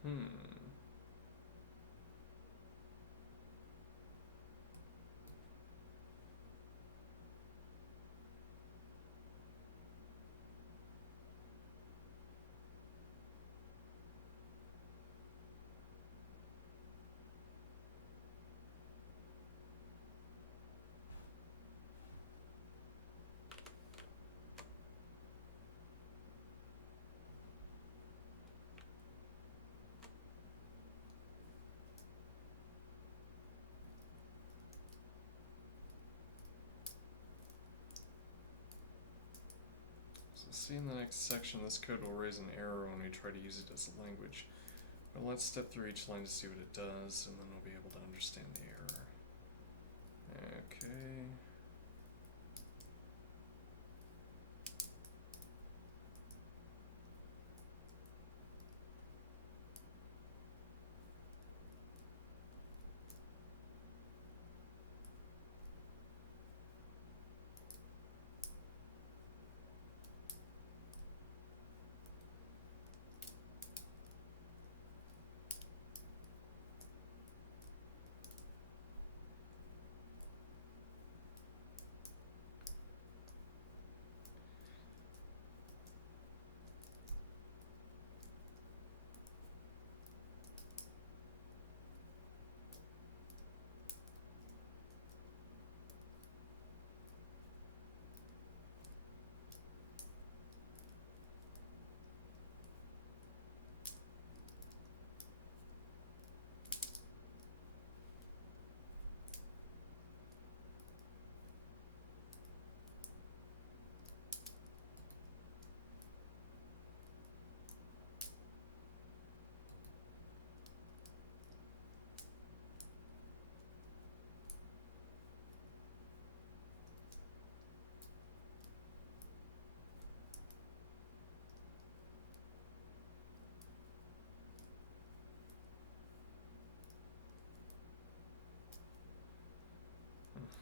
Hmm. So see in the next section, this code will raise an error when we try to use it as a language. But let's step through each line to see what it does, and then we'll be able to understand the error. Okay.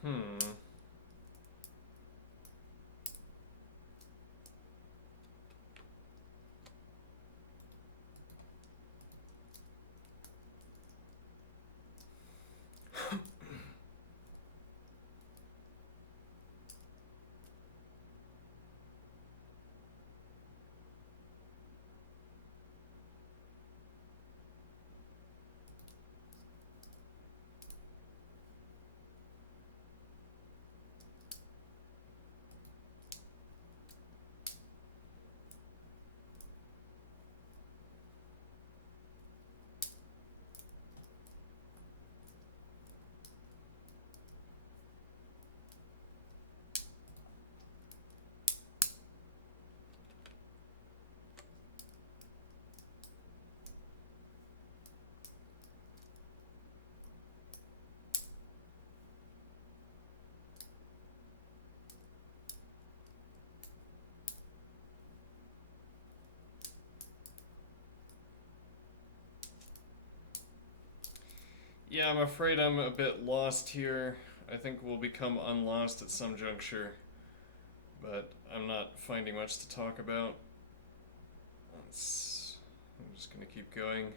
Hmm. Yeah, I'm afraid I'm a bit lost here. I think we'll become unlost at some juncture, but I'm not finding much to talk about. I'm just gonna keep going.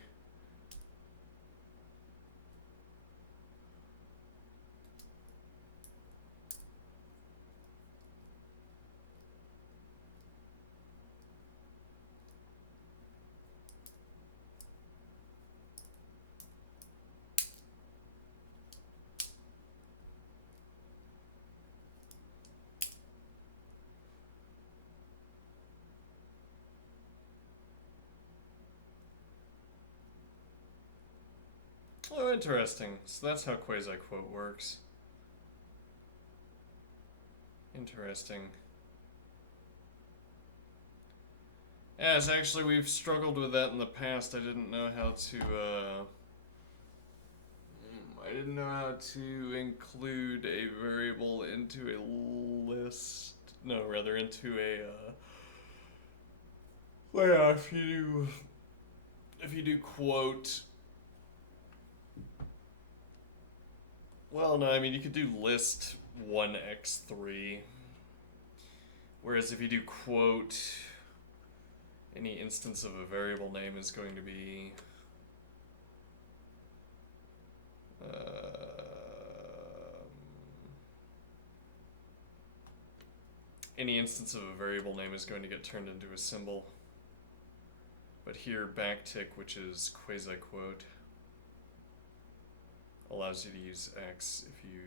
Oh, interesting. So that's how quasi-quote works. Interesting. Yes, actually, we've struggled with that in the past. I didn't know how to, I didn't know how to include a variable into a list. No, rather into a, well, yeah, if you do quote, well, no, I mean, you could do list 1x3, whereas if you do quote, any instance of a variable name is going to be any instance of a variable name is going to get turned into a symbol. But here, backtick, which is quasi-quote, allows you to use x if you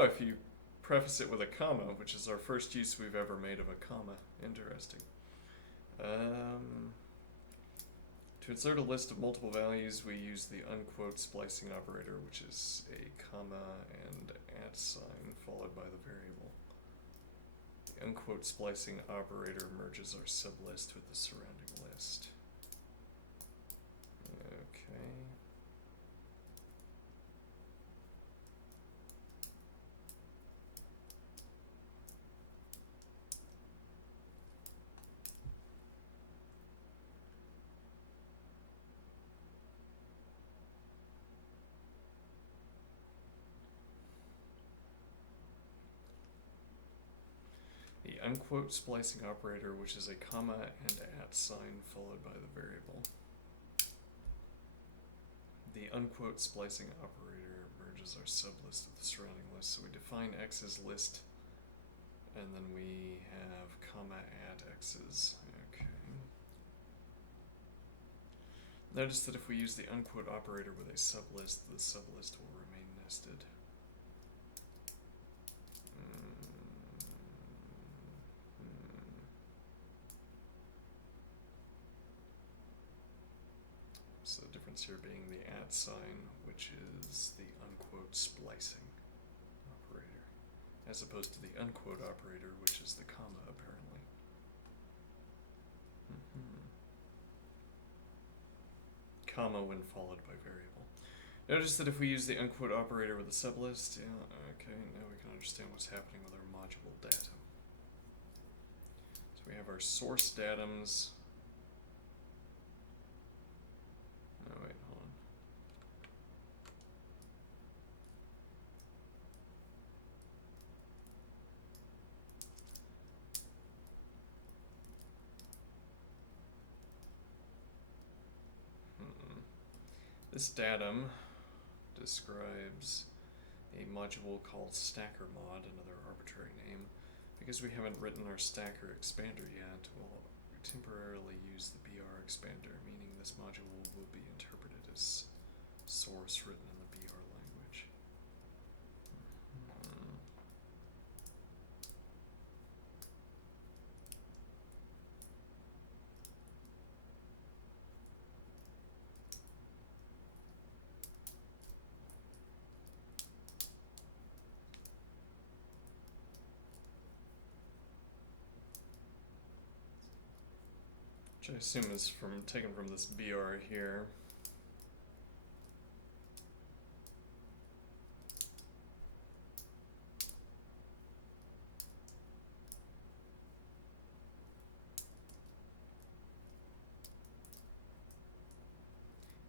if you preface it with a comma, which is our first use we've ever made of a comma. Interesting. To insert a list of multiple values, we use the unquote splicing operator, which is a comma and @ followed by the variable. The unquote splicing operator merges our sublist with the surrounding list. Okay. The unquote splicing operator, which is a comma and @ followed by the variable. The unquote splicing operator merges our sublist with the surrounding list. So we define x as list, and then we have comma add x's. Okay. Notice that if we use the unquote operator with a sublist, the sublist will remain nested. So the difference here being the @ which is the unquote splicing operator, as opposed to the unquote operator, which is the comma, apparently. Comma when followed by variable. Notice that if we use the unquote operator with a sublist, okay, now we can understand what's happening with our module datum. So we have our source datums. Oh, wait, hold on. This datum describes a module called stackermod, another arbitrary name. Because we haven't written our stacker expander yet, we'll temporarily use the BR expander, meaning this module will be interpreted as source written in the BR language. Which I assume is taken from this BR here.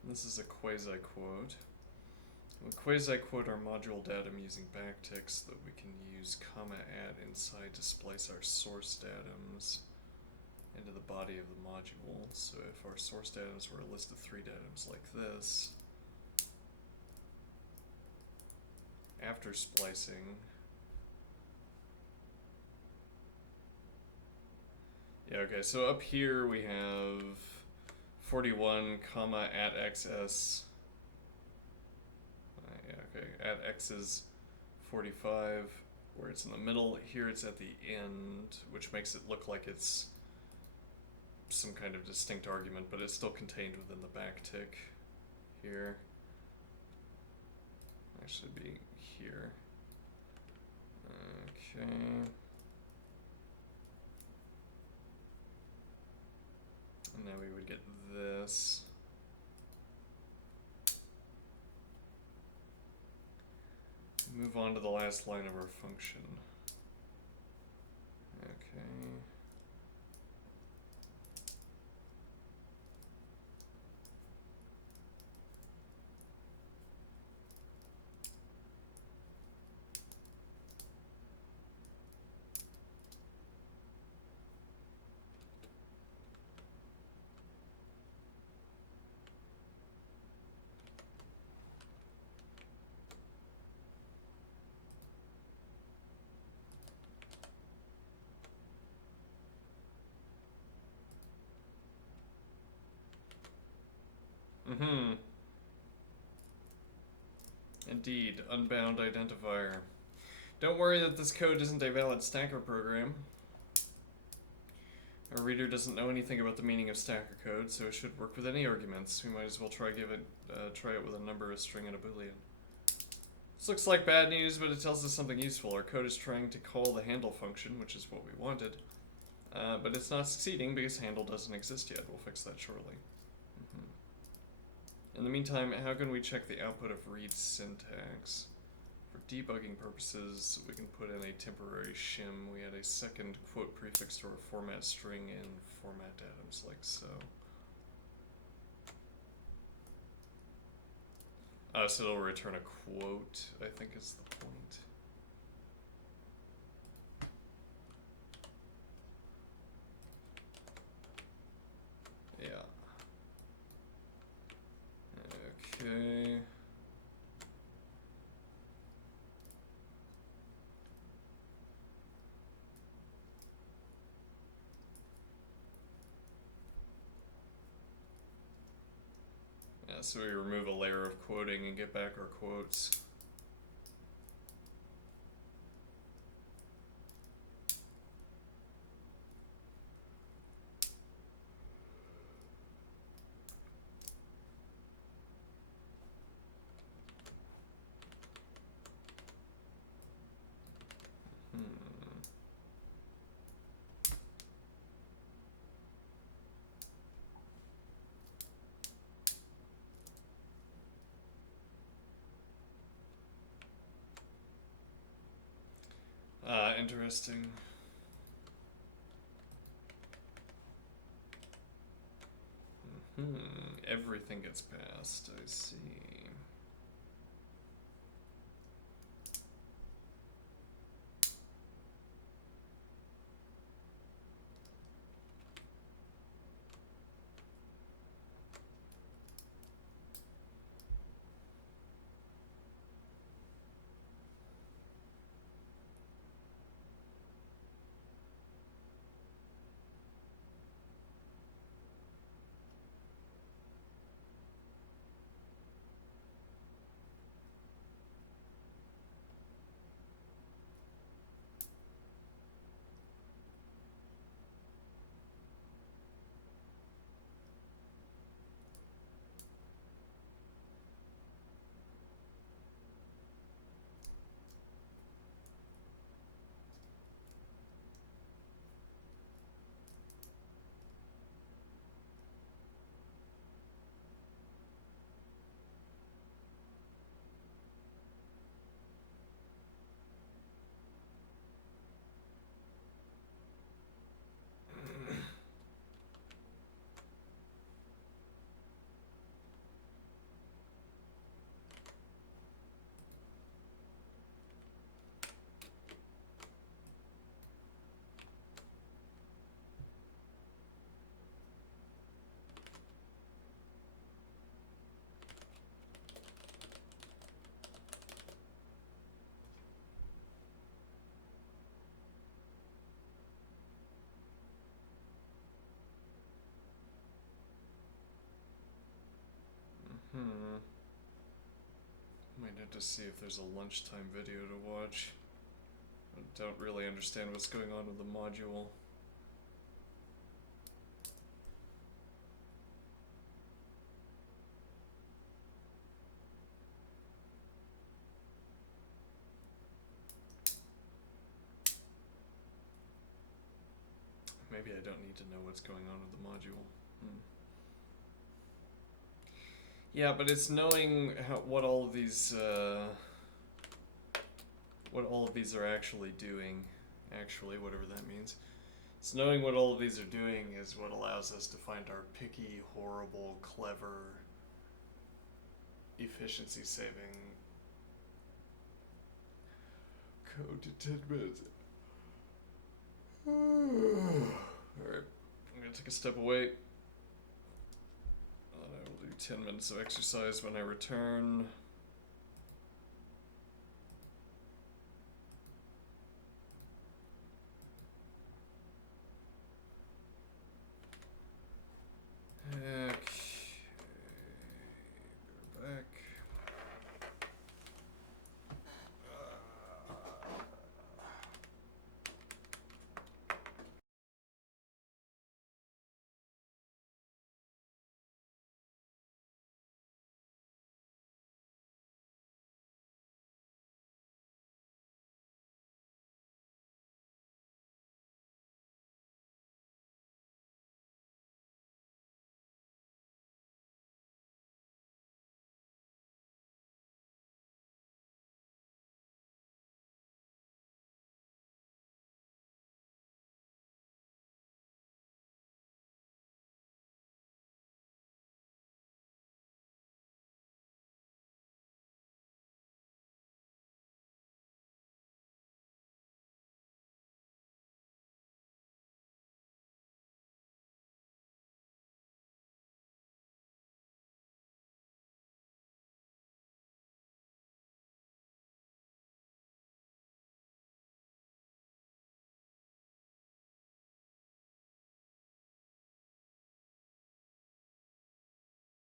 And this is a quasi-quote. We'll quasi-quote our module datum using backticks that we can use comma at inside to splice our source datums into the body of the module. So if our source datums were a list of 3 datums like this, after splicing, yeah, okay, so up here we have 41 comma at xs. Yeah, okay, at x is 45, where it's in the middle. Here it's at the end, which makes it look like it's some kind of distinct argument, but it's still contained within the backtick here. Actually be here. Okay. And now we would get this. Move on to the last line of our function. Okay. Mm-hmm. Indeed, unbound identifier. Don't worry that this code isn't a valid stacker program. Our reader doesn't know anything about the meaning of stacker code, so it should work with any arguments. We might as well try it with a number, a string, and a boolean. This looks like bad news, but it tells us something useful. Our code is trying to call the handle function, which is what we wanted. But it's not succeeding because handle doesn't exist yet. We'll fix that shortly. In the meantime, how can we check the output of read syntax? For debugging purposes, we can put in a temporary shim. We add a second quote prefix to our format string in format datums, like so. So it'll return a quote, I think is the point. Yeah. Okay. Yeah, so we remove a layer of quoting and get back our quotes. Interesting. Everything gets passed, I see. trying to see if there's a lunchtime video to watch. I don't really understand what's going on with the module. Maybe I don't need to know what's going on with the module. Yeah, but it's knowing what all of these are actually doing. Actually, whatever that means. It's knowing what all of these are doing is what allows us to find our picky, horrible, clever, efficiency-saving code to 10 minutes. Alright, I'm gonna take a step away. And I will do 10 minutes of exercise when I return. Okay, go back.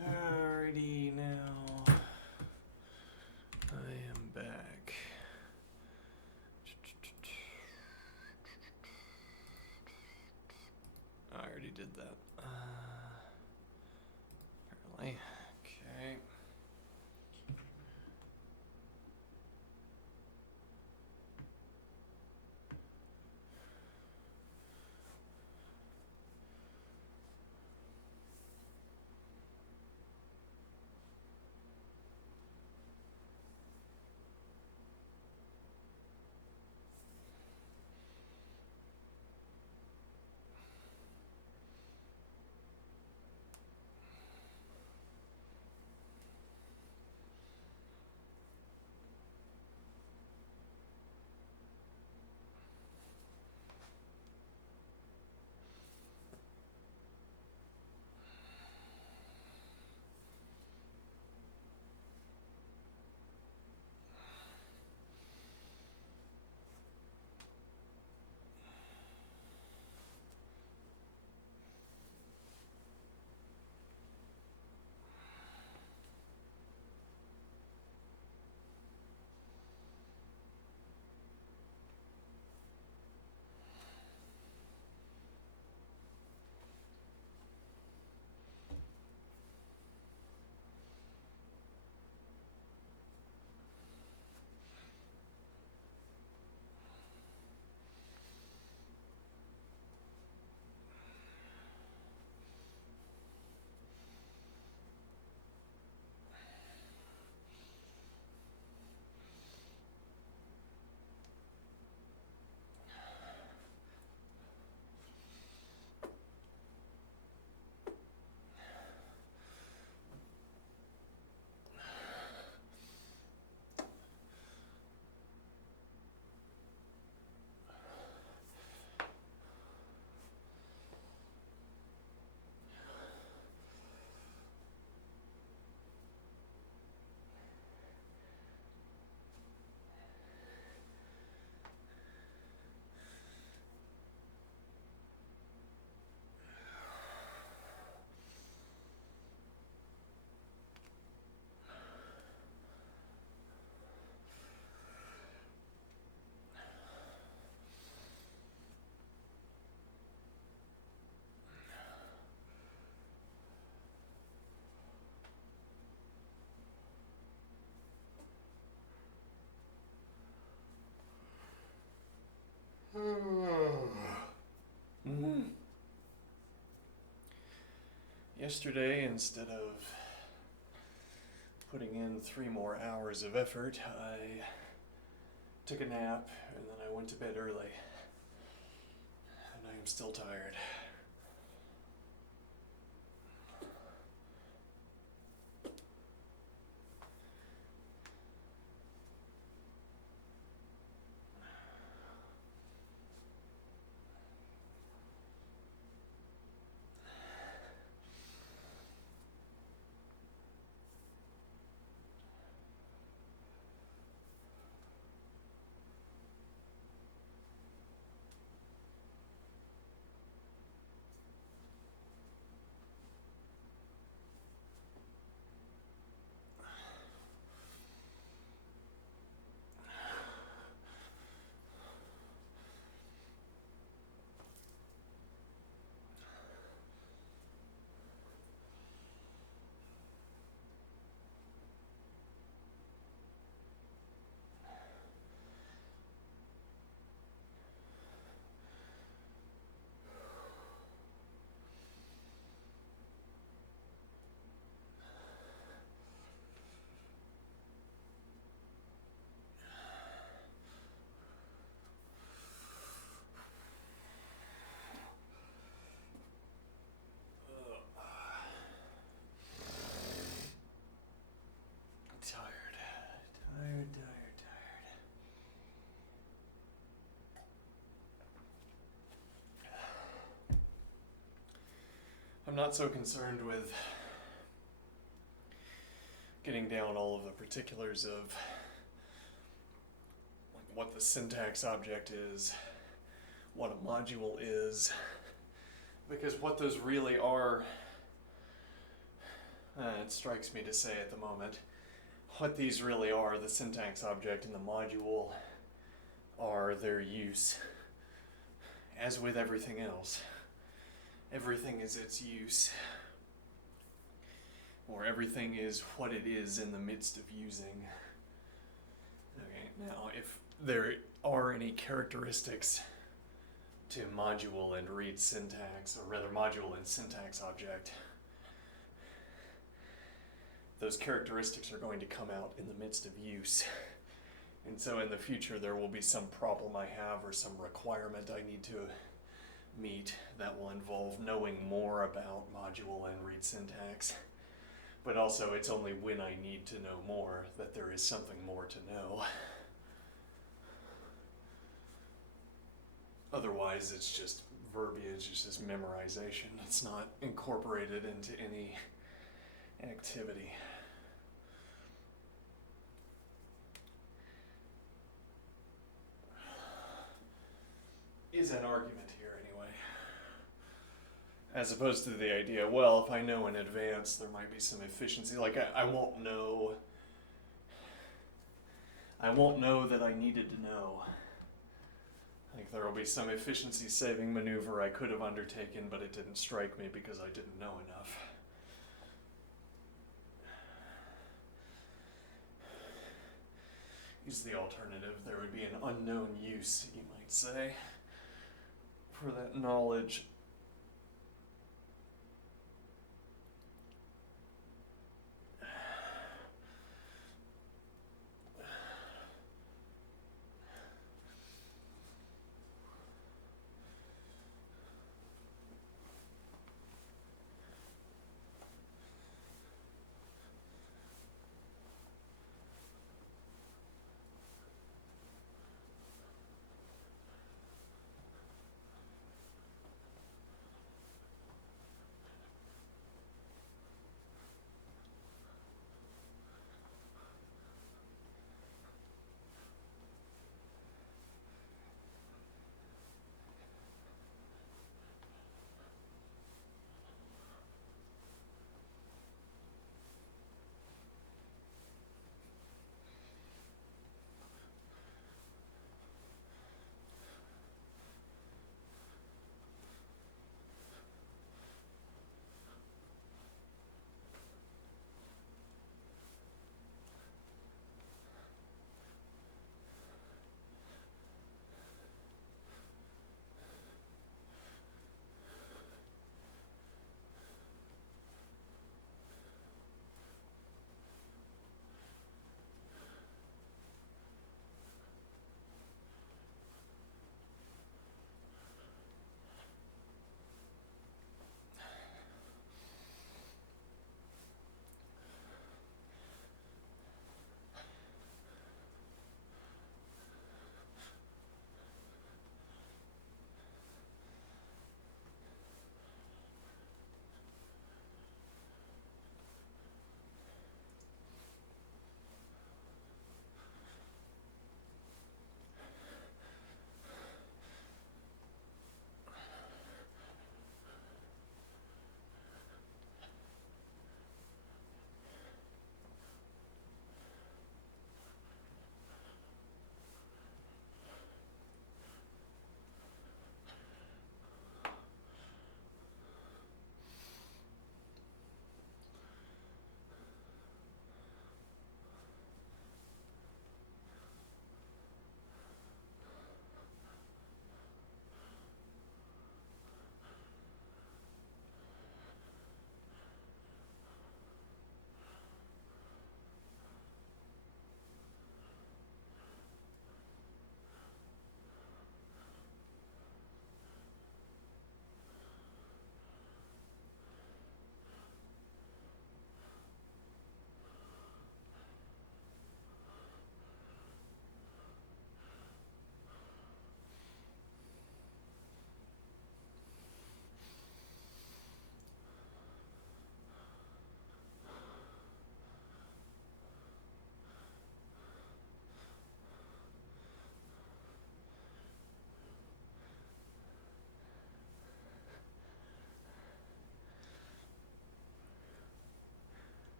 Alrighty, now I am back. I already did that. Apparently. Okay. Yesterday, instead of putting in 3 more hours of effort, I took a nap and then I went to bed early. And I am still tired. Tired. I'm not so concerned with getting down all of the particulars of what the syntax object is, what a module is, because what those really are, it strikes me to say at the moment, what these really are, the syntax object and the module, are their use. As with everything else, everything is its use, or everything is what it is in the midst of using. Okay, now if there are any characteristics to module and read syntax, or rather module and syntax object, those characteristics are going to come out in the midst of use. And so in the future there will be some problem I have or some requirement I need to meet that will involve knowing more about module and read syntax. But also it's only when I need to know more that there is something more to know. Otherwise it's just verbiage, it's just memorization. It's not incorporated into any activity. Is an argument here anyway. As opposed to the idea, well, if I know in advance there might be some efficiency, like I won't know that I needed to know. Like there will be some efficiency saving maneuver I could have undertaken, but it didn't strike me because I didn't know enough. Is the alternative. There would be an unknown use, you might say, for that knowledge.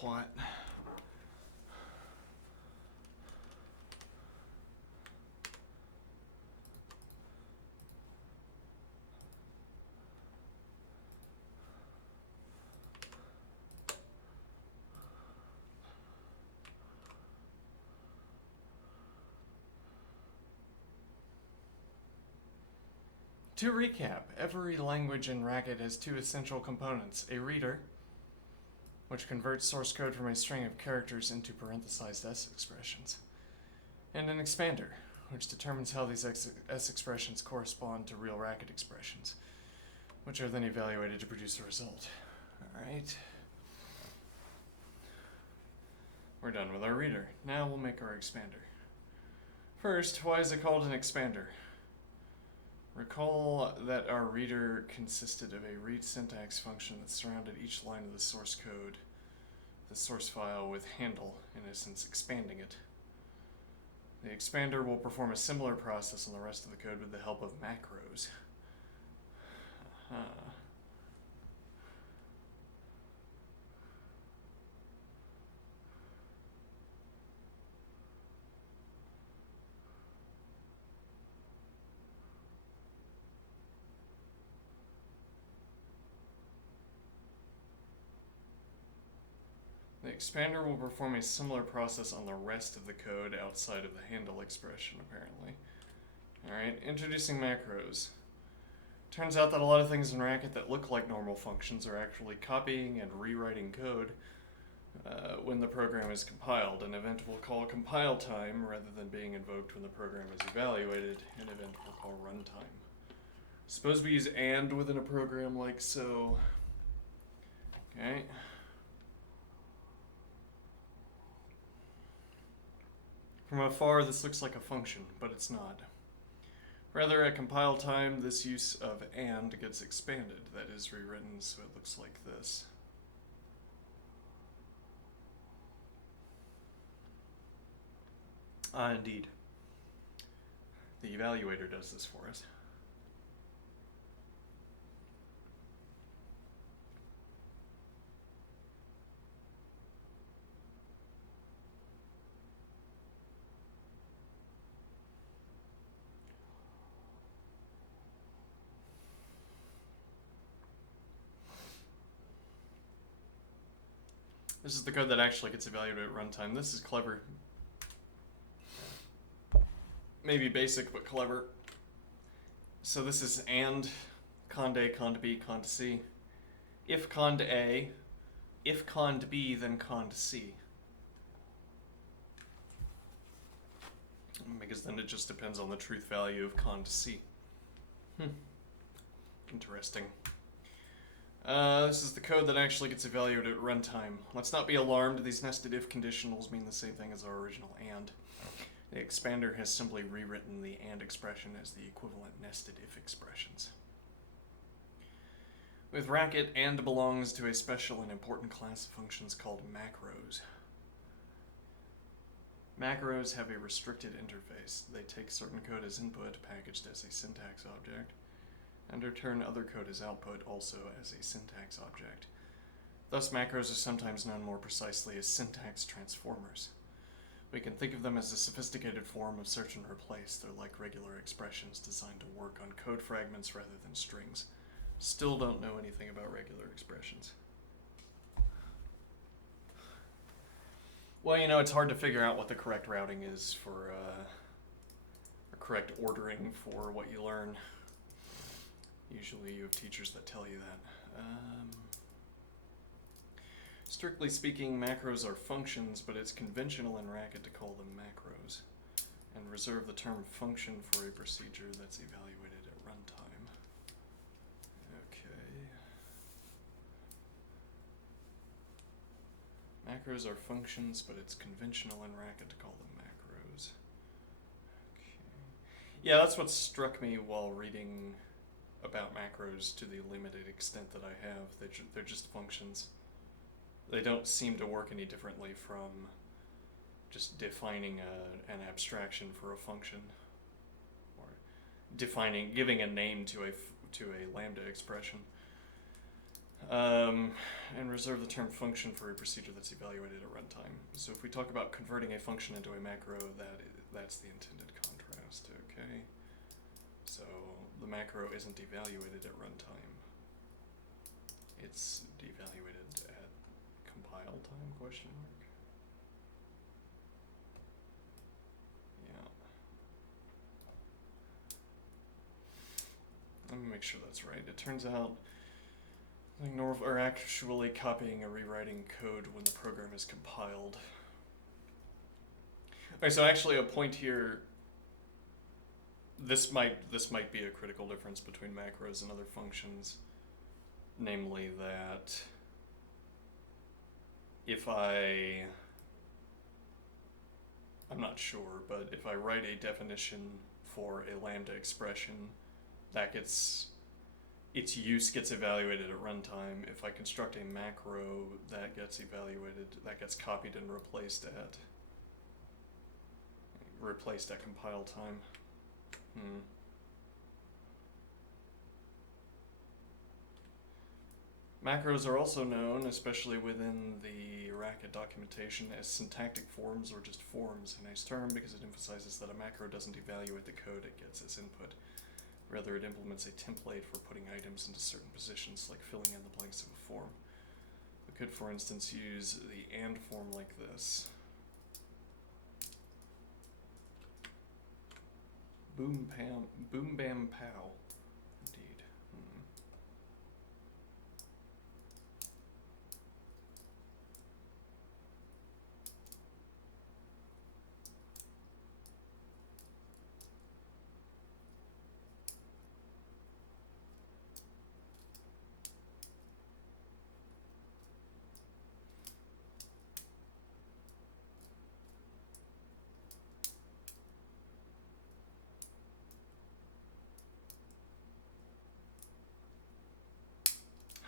What? To recap, every language in Racket has two essential components: a reader, which converts source code from a string of characters into parenthesized S expressions, and an expander, which determines how these S expressions correspond to real Racket expressions, which are then evaluated to produce a result. Alright. We're done with our reader. Now we'll make our expander. First, why is it called an expander? Recall that our reader consisted of a read syntax function that surrounded each line of the source code, the source file, with handle, in essence expanding it. The expander will perform a similar process on the rest of the code with the help of macros. The expander will perform a similar process on the rest of the code outside of the handle expression, apparently. Alright, introducing macros. Turns out that a lot of things in Racket that look like normal functions are actually copying and rewriting code when the program is compiled. An event we'll call compile time rather than being invoked when the program is evaluated. An event we'll call runtime. Suppose we use and within a program like so. Okay. From afar, this looks like a function, but it's not. Rather, at compile time, this use of and gets expanded, that is rewritten so it looks like this. Indeed. The evaluator does this for us. This is the code that actually gets evaluated at runtime. This is clever. Maybe basic, but clever. So this is and cond A, cond B, cond C. If cond A, if cond B, then cond C. Because then it just depends on the truth value of cond C. Interesting. This is the code that actually gets evaluated at runtime. Let's not be alarmed, these nested if conditionals mean the same thing as our original and. The expander has simply rewritten the and expression as the equivalent nested if expressions. With Racket, and belongs to a special and important class of functions called macros. Macros have a restricted interface. They take certain code as input, packaged as a syntax object, and return other code as output, also as a syntax object. Thus, macros are sometimes known more precisely as syntax transformers. We can think of them as a sophisticated form of search and replace. They're like regular expressions designed to work on code fragments rather than strings. Still don't know anything about regular expressions. Well, you know, it's hard to figure out what the correct routing is for, or correct ordering for what you learn. Usually you have teachers that tell you that. Strictly speaking, macros are functions, but it's conventional in Racket to call them macros, and reserve the term function for a procedure that's evaluated at runtime. Okay. Macros are functions, but it's conventional in Racket to call them macros. Okay. Yeah, that's what struck me while reading about macros to the limited extent that I have. They're just functions. They don't seem to work any differently from just defining an abstraction for a function, or giving a name to a lambda expression. And reserve the term function for a procedure that's evaluated at runtime. So if we talk about converting a function into a macro, that's the intended contrast, okay? So the macro isn't evaluated at runtime. It's devaluated at compile time, question mark? Yeah. Let me make sure that's right. It turns out ignore or actually copying or rewriting code when the program is compiled. Okay, so actually a point here, this might be a critical difference between macros and other functions, namely that if I'm not sure, but if I write a definition for a lambda expression, that gets its use gets evaluated at runtime. If I construct a macro, that gets evaluated, that gets copied and replaced at compile time. Macros are also known, especially within the Racket documentation, as syntactic forms or just forms, a nice term because it emphasizes that a macro doesn't evaluate the code it gets as input. Rather, it implements a template for putting items into certain positions, like filling in the blanks of a form. We could, for instance, use the AND form like this. Boom, bam, pow. Indeed.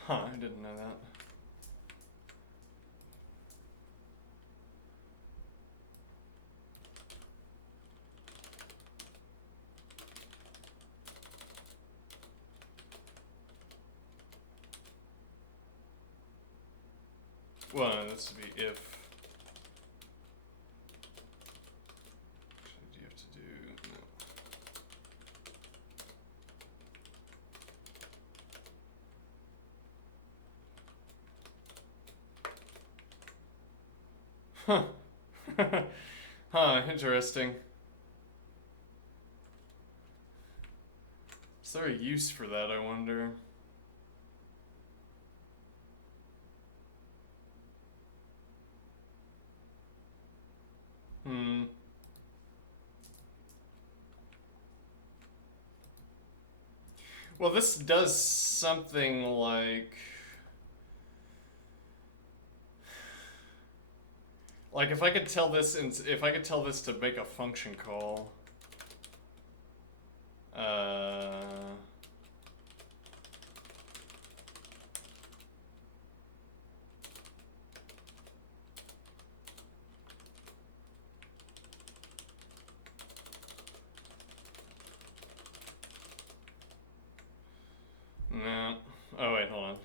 Huh, I didn't know that. Well, this would be if. Actually, do you have to do no? Huh. Huh, interesting. Is there a use for that, I wonder? Well, this does something like if I could tell this to make a function call, no. Oh wait, hold on.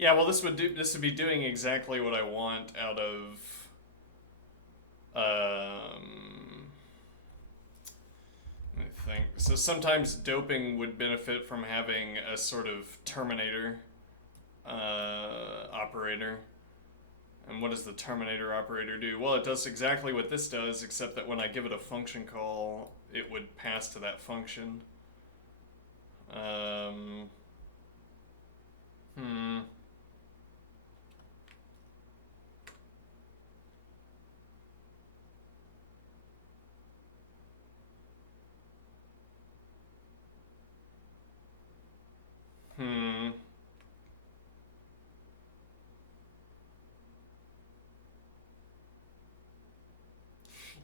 Yeah, well, this would be doing exactly what I want out of. Let me think. So sometimes doping would benefit from having a sort of terminator operator. And what does the terminator operator do? Well, it does exactly what this does, except that when I give it a function call, it would pass to that function.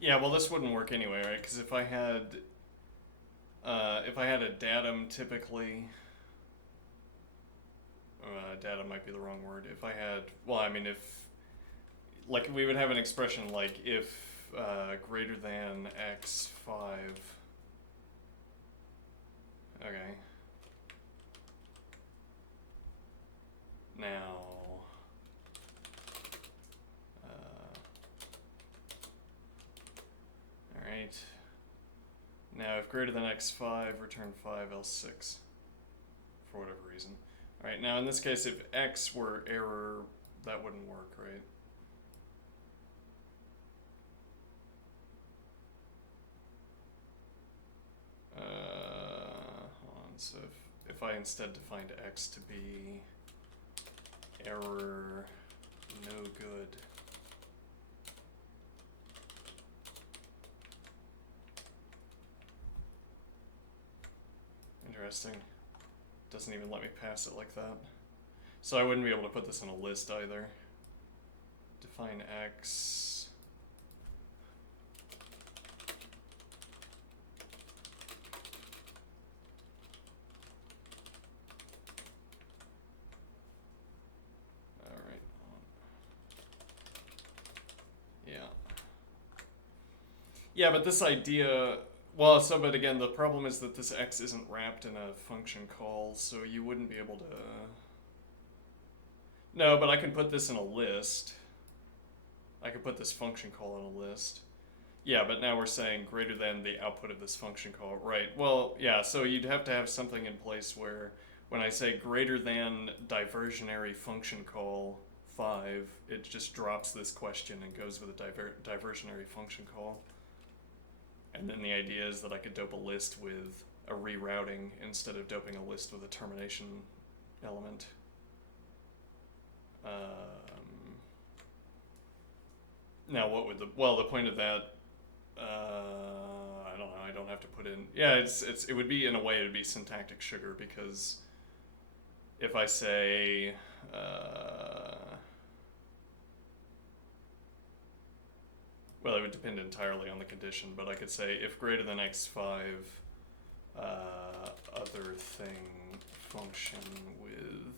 Yeah, well, this wouldn't work anyway, right? Because if I had a datum, typically, data might be the wrong word. If I had, well, I mean, if, like, we would have an expression like if greater than x5. Okay. Now, alright. Now, if greater than x5, return 5 else 6. For whatever reason. Alright, now in this case, if x were error, that wouldn't work, right? Hold on, so if I instead defined x to be error no good, interesting. Doesn't even let me pass it like that. So I wouldn't be able to put this in a list either. Define x. Alright. Yeah. Yeah, but this idea, well, so, but again, the problem is that this x isn't wrapped in a function call, so you wouldn't be able to... No, but I can put this in a list. I could put this function call in a list. Yeah, but now we're saying greater than the output of this function call, right? Well, yeah, so you'd have to have something in place where when I say greater than diversionary function call 5, it just drops this question and goes with a diversionary function call. And then the idea is that I could dope a list with a rerouting instead of doping a list with a termination element. Now, what would the point of that? I don't know. I don't have to put in. Yeah, it would be, in a way, it would be syntactic sugar, because if I say well, it would depend entirely on the condition, but I could say if greater than x5, other thing function with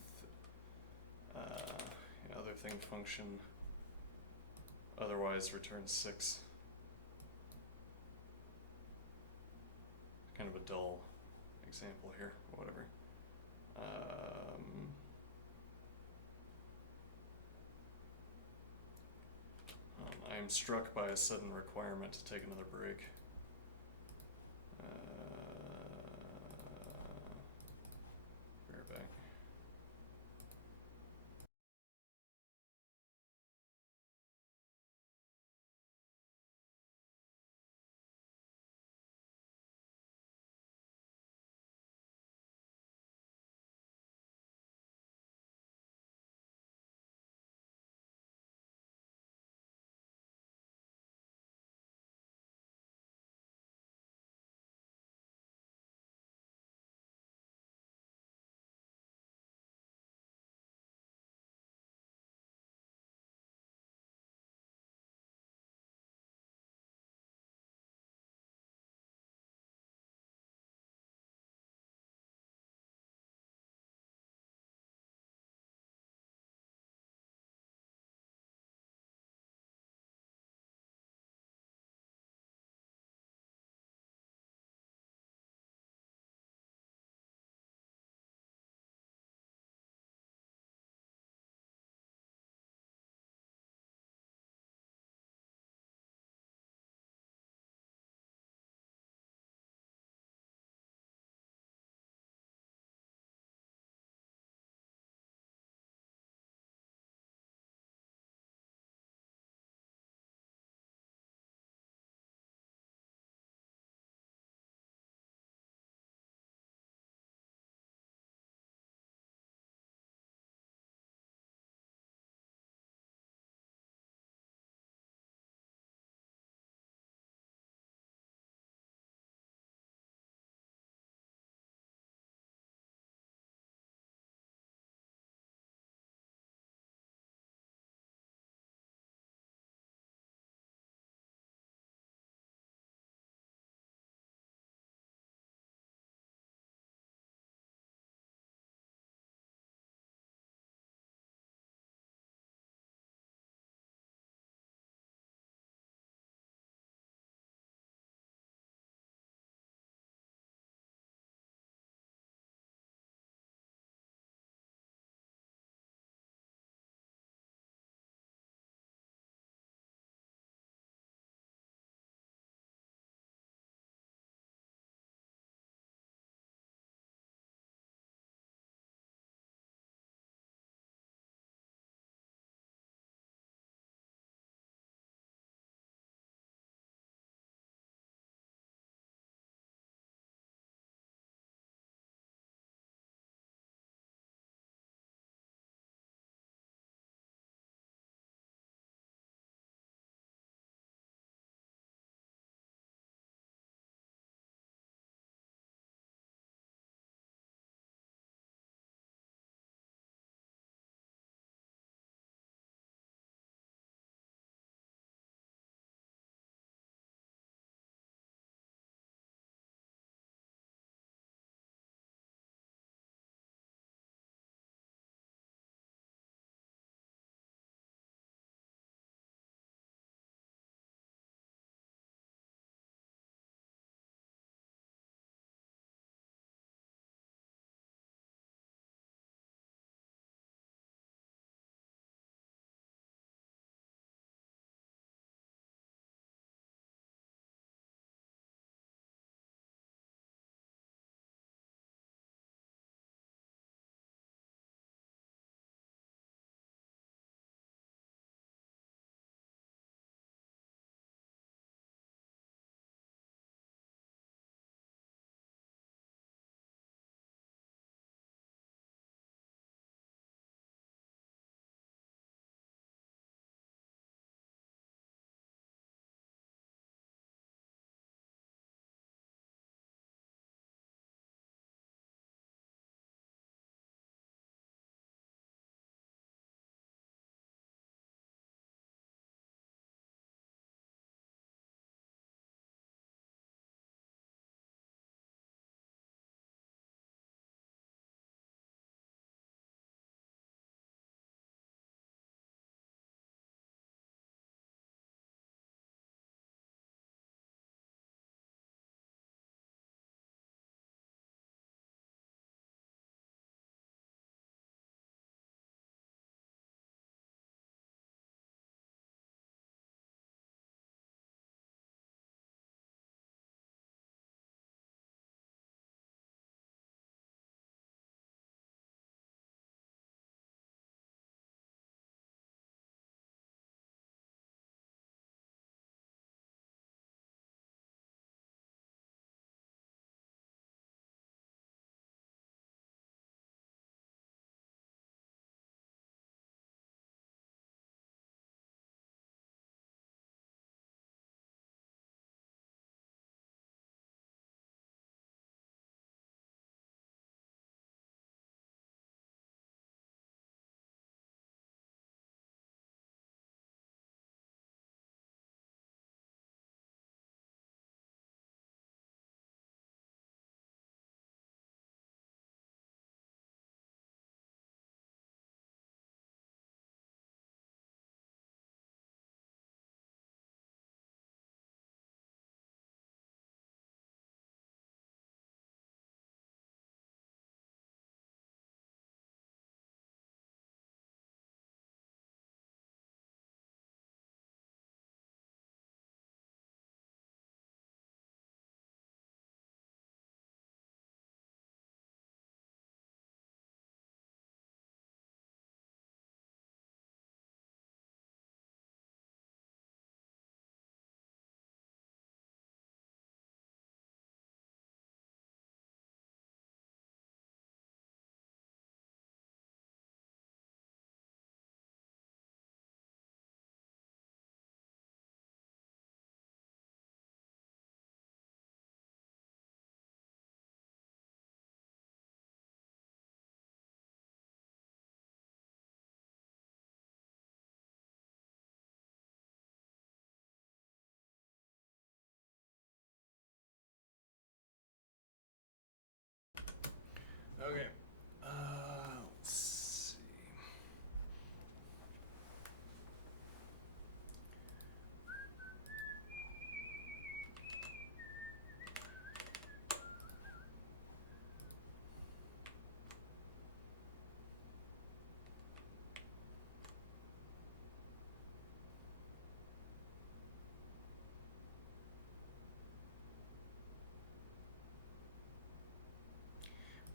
other thing function, otherwise return 6. Kind of a dull example here, whatever. I am struck by a sudden requirement to take another break.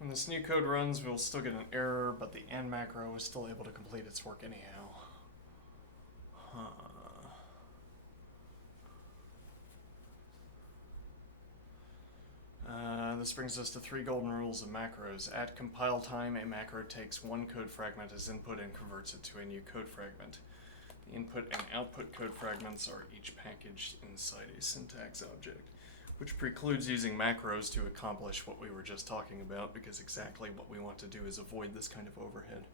When this new code runs, we'll still get an error, but the and macro is still able to complete its work anyhow. This brings us to 3 golden rules of macros. At compile time, a macro takes one code fragment as input and converts it to a new code fragment. The input and output code fragments are each packaged inside a syntax object, which precludes using macros to accomplish what we were just talking about, because exactly what we want to do is avoid this kind of overhead.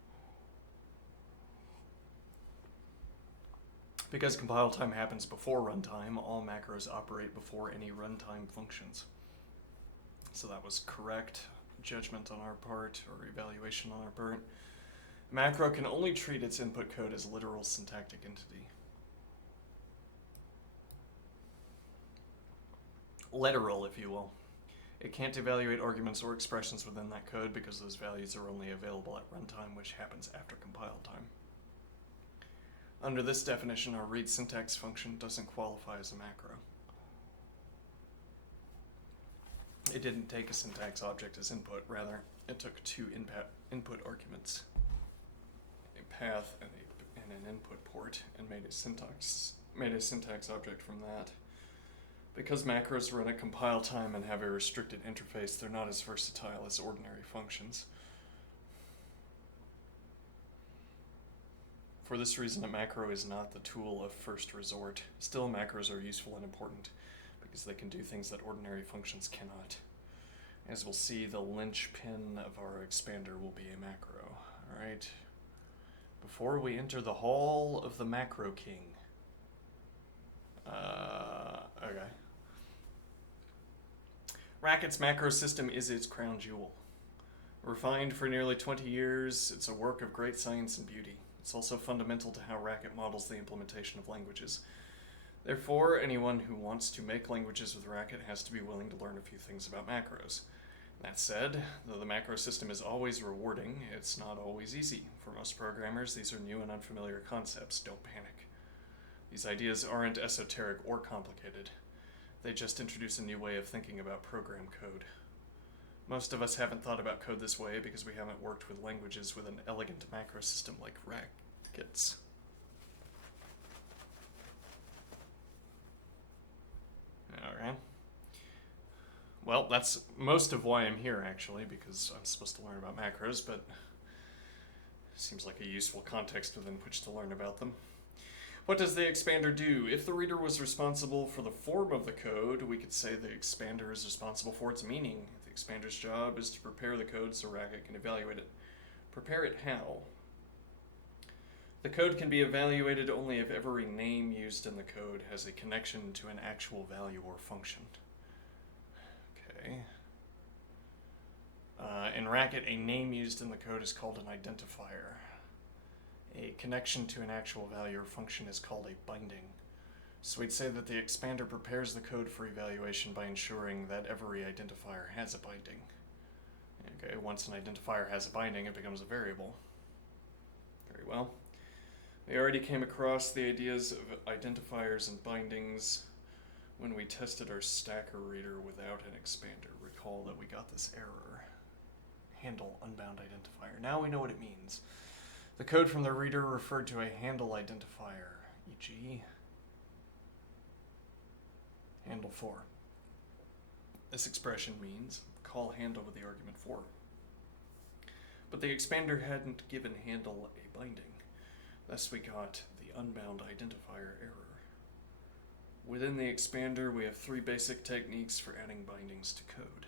Because compile time happens before runtime, all macros operate before any runtime functions. So that was correct judgment on our part, or evaluation on our part. Macro can only treat its input code as a literal syntactic entity. Literal, if you will. It can't evaluate arguments or expressions within that code because those values are only available at runtime, which happens after compile time. Under this definition, our read syntax function doesn't qualify as a macro. It didn't take a syntax object as input, rather, it took 2 input arguments, a path and an input port, and made a syntax object from that. Because macros run at compile time and have a restricted interface, they're not as versatile as ordinary functions. For this reason, a macro is not the tool of first resort. Still, macros are useful and important because they can do things that ordinary functions cannot. As we'll see, the linchpin of our expander will be a macro. Alright. Before we enter the hall of the macro king. Okay. Racket's macro system is its crown jewel. Refined for nearly 20 years, it's a work of great science and beauty. It's also fundamental to how Racket models the implementation of languages. Therefore, anyone who wants to make languages with Racket has to be willing to learn a few things about macros. That said, though the macro system is always rewarding, it's not always easy. For most programmers, these are new and unfamiliar concepts. Don't panic. These ideas aren't esoteric or complicated. They just introduce a new way of thinking about program code. Most of us haven't thought about code this way because we haven't worked with languages with an elegant macro system like Racket's. Alright. Well, that's most of why I'm here, actually, because I'm supposed to learn about macros, but it seems like a useful context within which to learn about them. What does the expander do? If the reader was responsible for the form of the code, we could say the expander is responsible for its meaning. The expander's job is to prepare the code so Racket can evaluate it. Prepare it how? The code can be evaluated only if every name used in the code has a connection to an actual value or function. Okay. In Racket, a name used in the code is called an identifier. A connection to an actual value or function is called a binding. So we'd say that the expander prepares the code for evaluation by ensuring that every identifier has a binding. Okay, once an identifier has a binding, it becomes a variable. Very well. We already came across the ideas of identifiers and bindings when we tested our stacker reader without an expander. Recall that we got this error. Handle unbound identifier. Now we know what it means. The code from the reader referred to a handle identifier, e.g. handle for. This expression means call handle with the argument for. But the expander hadn't given handle a binding. Thus we got the unbound identifier error. Within the expander, we have 3 basic techniques for adding bindings to code.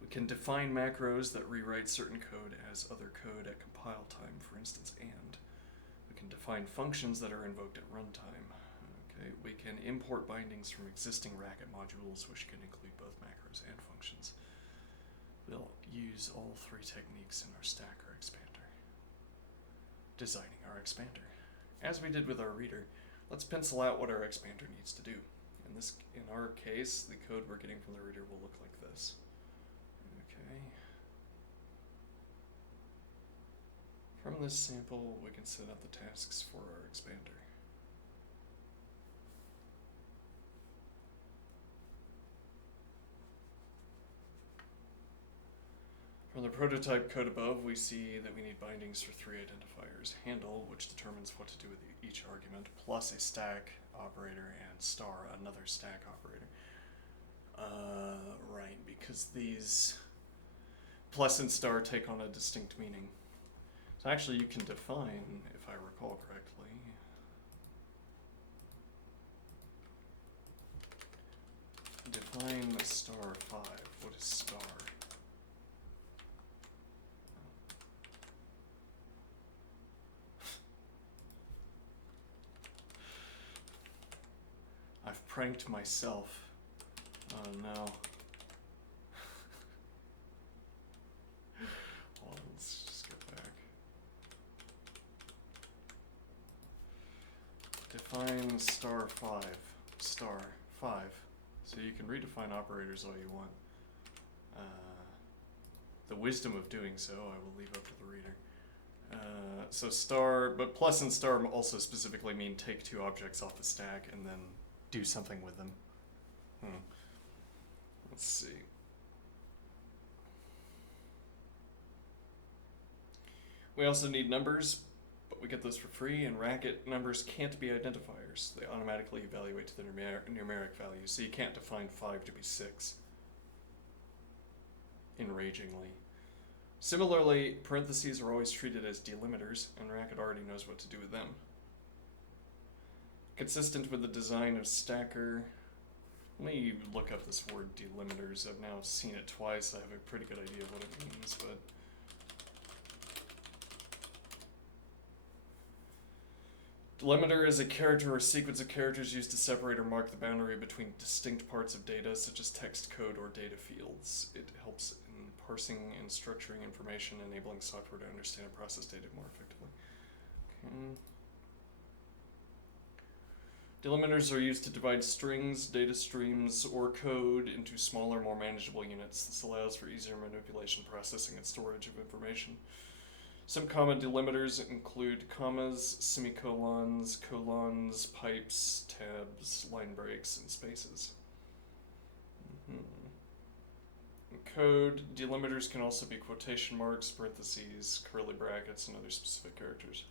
We can define macros that rewrite certain code as other code at compile time, for instance, and. We can define functions that are invoked at runtime. Okay, we can import bindings from existing Racket modules, which can include both macros and functions. We'll use all 3 techniques in our stacker expander. Designing our expander. As we did with our reader, let's pencil out what our expander needs to do. In our case, the code we're getting from the reader will look like this. Okay. From this sample, we can set up the tasks for our expander. the prototype code above, we see that we need bindings for 3 identifiers. Handle, which determines what to do with each argument, plus a stack operator, and star, another stack operator. Right, because these plus and star take on a distinct meaning. So actually you can define, if I recall correctly, define star 5. What is star? I've pranked myself. Oh no. Well, let's just get back. Define star 5. Star 5. So you can redefine operators all you want. The wisdom of doing so I will leave up to the reader. So star, but plus and star also specifically mean take 2 objects off the stack and then do something with them. Let's see. We also need numbers, but we get those for free. In Racket, numbers can't be identifiers. They automatically evaluate to the numeric value, so you can't define 5 to be 6. Enragingly. Similarly, parentheses are always treated as delimiters, and Racket already knows what to do with them. Consistent with the design of Stacker. Let me look up this word delimiters. I've now seen it twice. I have a pretty good idea of what it means, but delimiter is a character or sequence of characters used to separate or mark the boundary between distinct parts of data, such as text, code, or data fields. It helps in parsing and structuring information, enabling software to understand and process data more effectively. Okay. Delimiters are used to divide strings, data streams, or code into smaller, more manageable units. This allows for easier manipulation, processing, and storage of information. Some common delimiters include commas, semicolons, colons, pipes, tabs, line breaks, and spaces. In code, delimiters can also be quotation marks, parentheses, curly brackets, and other specific characters.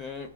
Okay.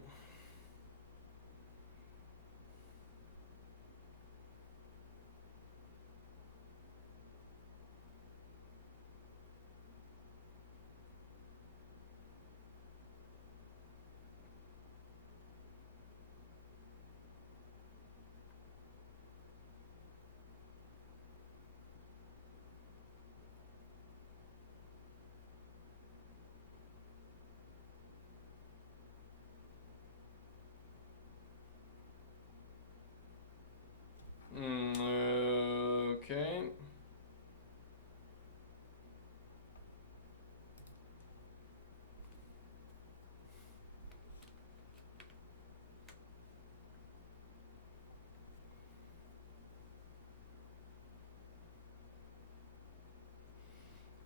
Okay.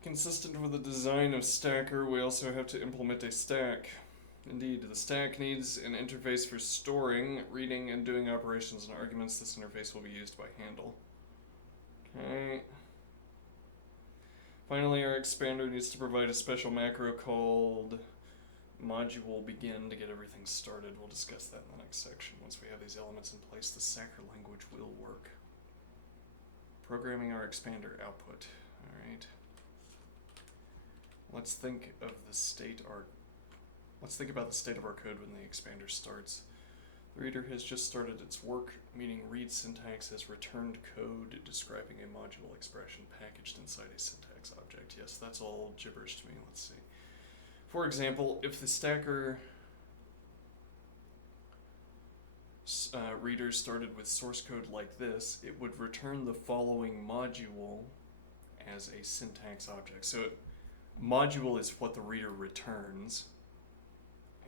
Consistent with the design of Stacker, we also have to implement a stack. Indeed, the stack needs an interface for storing, reading, and doing operations and arguments. This interface will be used by handle. Okay. Finally, our expander needs to provide a special macro called module begin to get everything started. We'll discuss that in the next section. Once we have these elements in place, the Stacker language will work. Programming our expander output. Alright. Let's think about the state of our code when the expander starts. The reader has just started its work, meaning read syntax has returned code describing a module expression packaged inside a syntax object. Yes, that's all gibberish to me. Let's see. For example, if the Stacker reader started with source code like this, it would return the following module as a syntax object. So module is what the reader returns,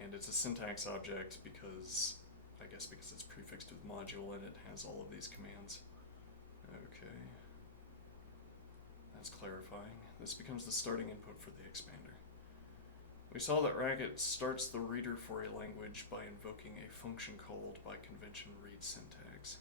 and it's a syntax object because it's prefixed with module and it has all of these commands. Okay. That's clarifying. This becomes the starting input for the expander. We saw that Racket starts the reader for a language by invoking a function called by convention read syntax.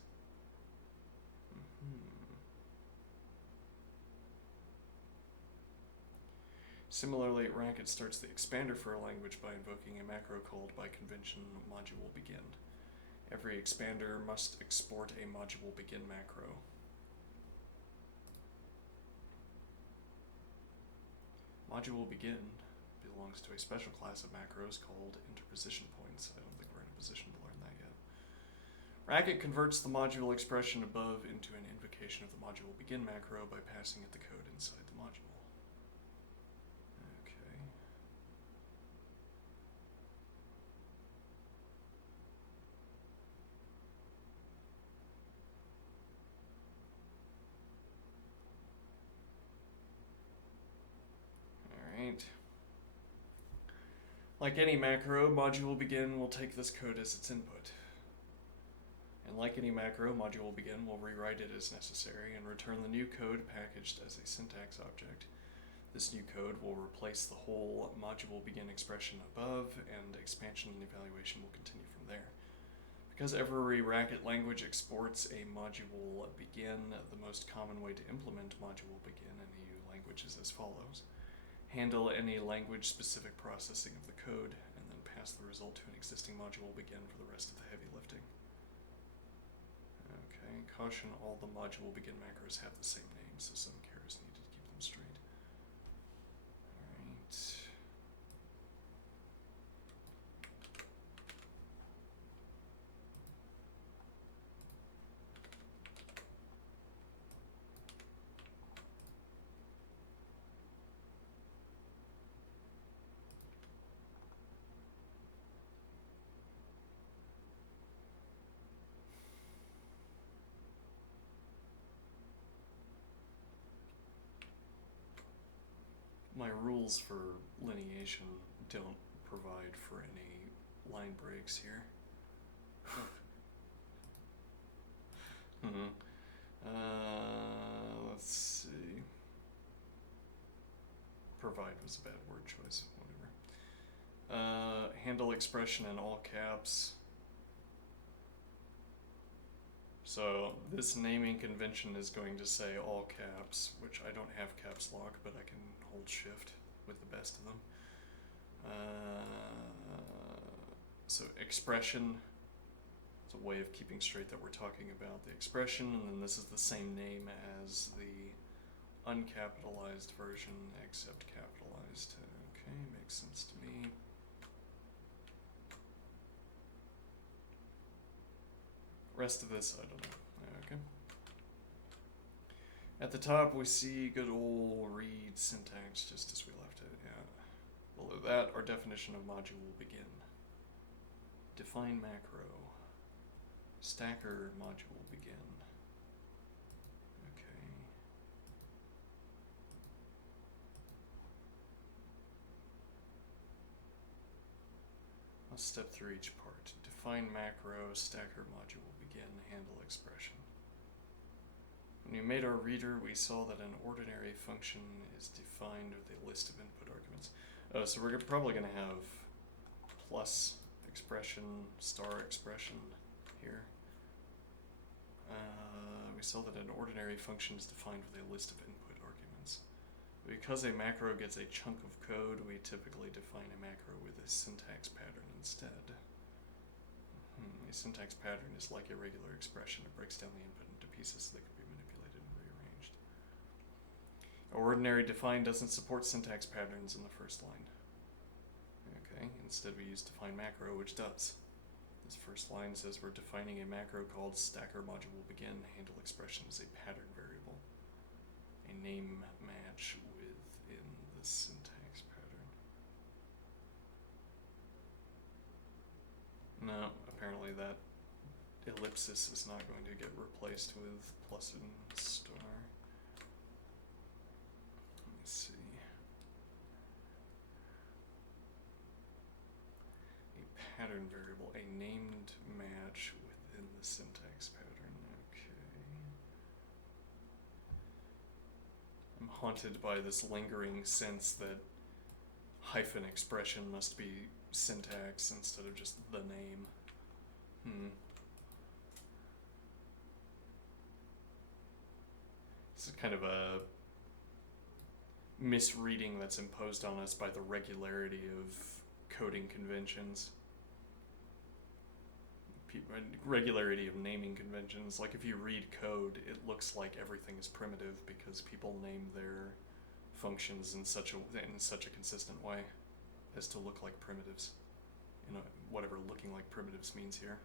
Similarly, Racket starts the expander for a language by invoking a macro called by convention module begin. Every expander must export a module begin macro. Module begin belongs to a special class of macros called interposition points. I don't think we're in a position to learn that yet. Racket converts the module expression above into an invocation of the module begin macro by passing it the code inside the module. Okay. Alright. Like any macro, module begin will take this code as its input. And like any macro, module begin will rewrite it as necessary and return the new code packaged as a syntax object. This new code will replace the whole module begin expression above, and expansion and evaluation will continue from there. Because every Racket language exports a module begin, the most common way to implement module begin in EU language is as follows. Handle any language-specific processing of the code, and then pass the result to an existing module begin for the rest of the heavy lifting. Okay, caution, all the module begin macros have the same name, so some care is needed to keep them straight. Alright. My rules for lineation don't provide for any line breaks here. Let's see. Provide was a bad word choice, whatever. Handle expression in all caps. So this naming convention is going to say all caps, which I don't have caps lock, but I can hold shift with the best of them. So expression is a way of keeping straight that we're talking about the expression, and then this is the same name as the uncapitalized version except capitalized. Okay, makes sense to me. Rest of this, I don't know. Okay. At the top, we see good old read syntax, just as we left it. Yeah. Below that, our definition of module will begin. Define macro. Stacker module begin. Okay. Let's step through each part. Define macro, stacker module begin, handle expression. When we made our reader, we saw that an ordinary function is defined with a list of input arguments. So we're probably going to have plus expression, star expression here. We saw that an ordinary function is defined with a list of input arguments. Because a macro gets a chunk of code, we typically define a macro with a syntax pattern instead. A syntax pattern is like a regular expression. It breaks down the input into pieces so they can be manipulated and rearranged. Ordinary define doesn't support syntax patterns in the first line. Okay, instead we use define macro, which does. This first line says we're defining a macro called stacker module begin, handle expression as a pattern variable. A name match within the syntax pattern. No, apparently that ellipsis is not going to get replaced with plus and star. Let me see. A pattern variable, a named match within the syntax pattern. Okay. I'm haunted by this lingering sense that hyphen expression must be syntax instead of just the name. This is kind of a misreading that's imposed on us by the regularity of coding conventions. Regularity of naming conventions. Like if you read code, it looks like everything is primitive because people name their functions in such a consistent way as to look like primitives. Whatever looking like primitives means here.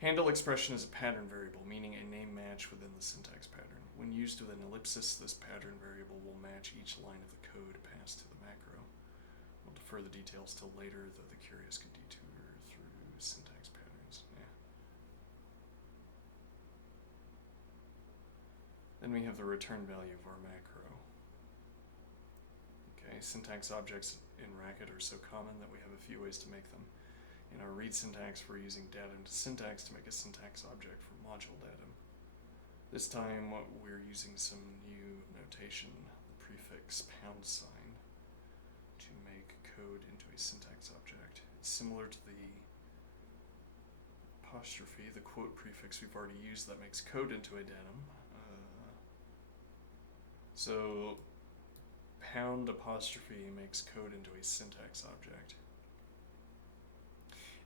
Handle expression is a pattern variable, meaning a name match within the syntax pattern. When used with an ellipsis, this pattern variable will match each line of the code passed to the macro. We'll defer the details till later, though the curious can detour through syntax patterns. Then we have the return value of our macro. Okay, syntax objects in Racket are so common that we have a few ways to make them. In our read syntax, we're using datum to syntax to make a syntax object for module datum. This time, we're using some new notation, the prefix $sign, to make code into a syntax object. It's similar to the apostrophe, the quote prefix we've already used that makes code into a datum. So $apostrophe makes code into a syntax object.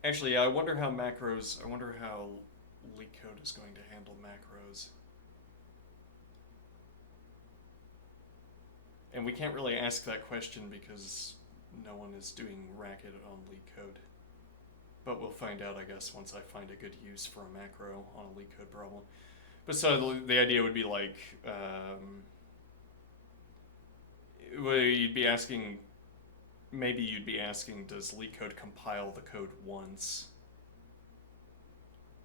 Actually, yeah, I wonder how LeetCode is going to handle macros. And we can't really ask that question because no one is doing Racket on LeetCode. But we'll find out, I guess, once I find a good use for a macro on a LeetCode problem. But so the idea would be like, maybe you'd be asking, does LeetCode compile the code once?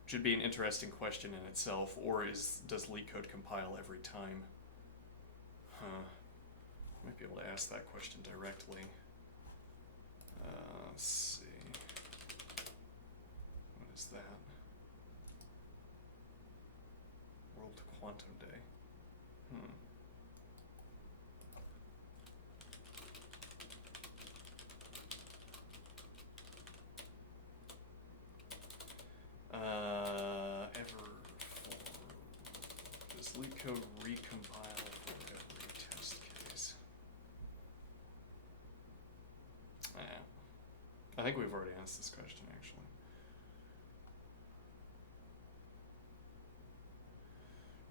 Which would be an interesting question in itself, or does LeetCode compile every time? Might be able to ask that question directly. Let's see. What is that? World Quantum Day. Does LeetCode recompile for every test case? I think we've already asked this question, actually.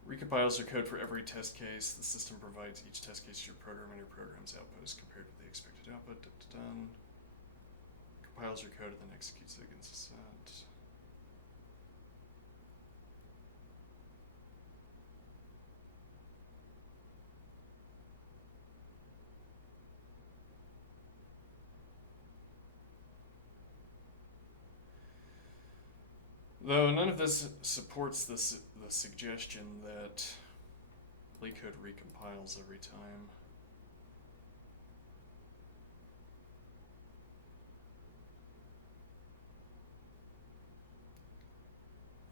Recompiles your code for every test case. The system provides each test case to your program and your program's output is compared to the expected output. Compiles your code and then executes it against a set. Though none of this supports the suggestion that LeetCode recompiles every time.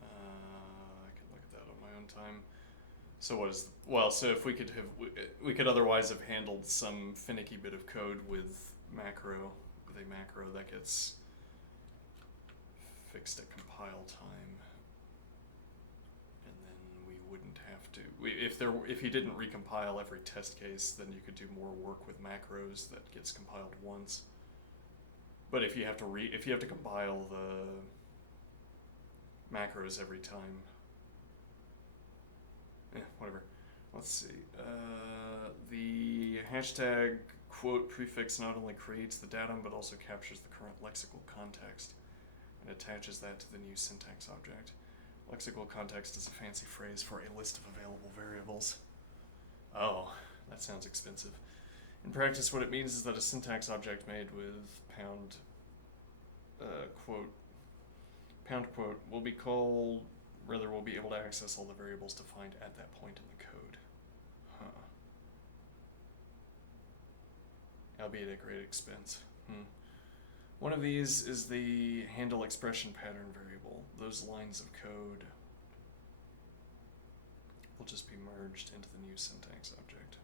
I can look at that on my own time. So so if we could otherwise have handled some finicky bit of code with a macro that gets fixed at compile time, and then we wouldn't have to. If you didn't recompile every test case, then you could do more work with macros that gets compiled once. But if you have to compile the macros every time, whatever. Let's see. The hashtag quote prefix not only creates the datum but also captures the current lexical context and attaches that to the new syntax object. Lexical context is a fancy phrase for a list of available variables. Oh, that sounds expensive. In practice, what it means is that a syntax object made with pound quote will be called, rather will be able to access all the variables defined at that point in the code. Albeit at great expense. One of these is the handle expression pattern variable. Those lines of code will just be merged into the new syntax object.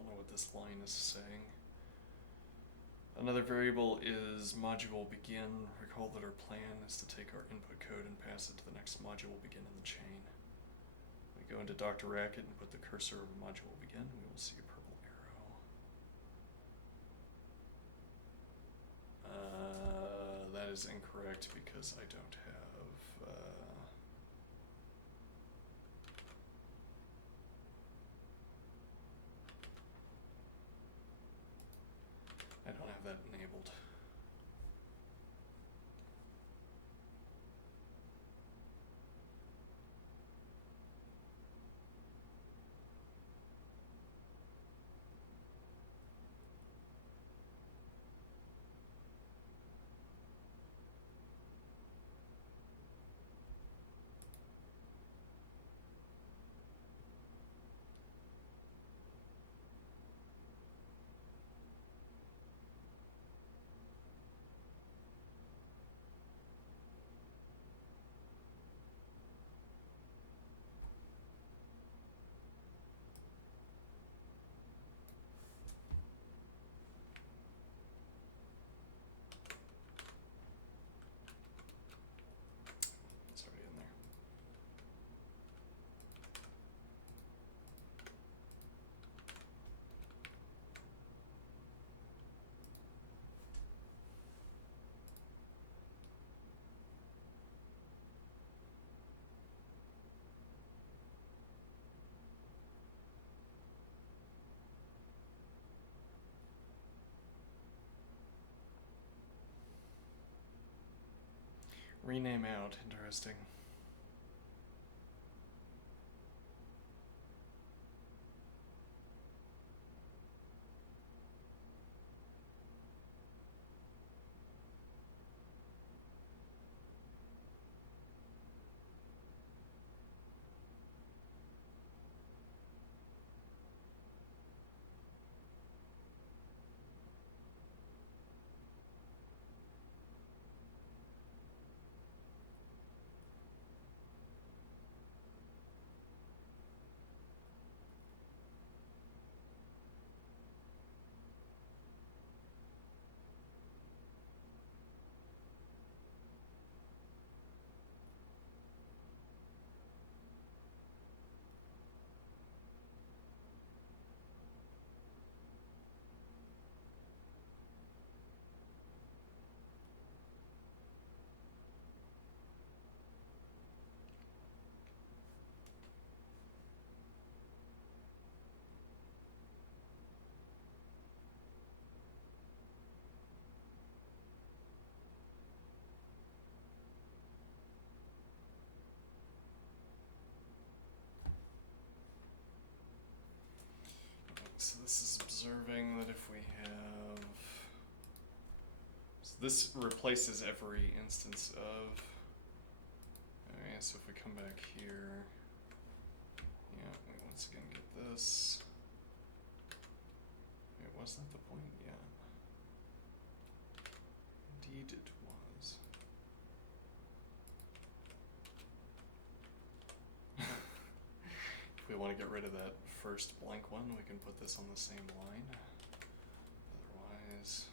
don't know what this line is saying. Another variable is module begin. Recall that our plan is to take our input code and pass it to the next module begin in the chain. We go into Dr. Racket and put the cursor over module begin. We will see a purple arrow. That is incorrect because I don't have. I don't have that enabled. It's already in there. Rename out, interesting. So this is observing that if we have, so this replaces every instance of, alright, so if we come back here, yeah, we once again get this. Wait, was that the point? Yeah. Indeed it was. If we want to get rid of that first blank one, we can put this on the same line. Otherwise,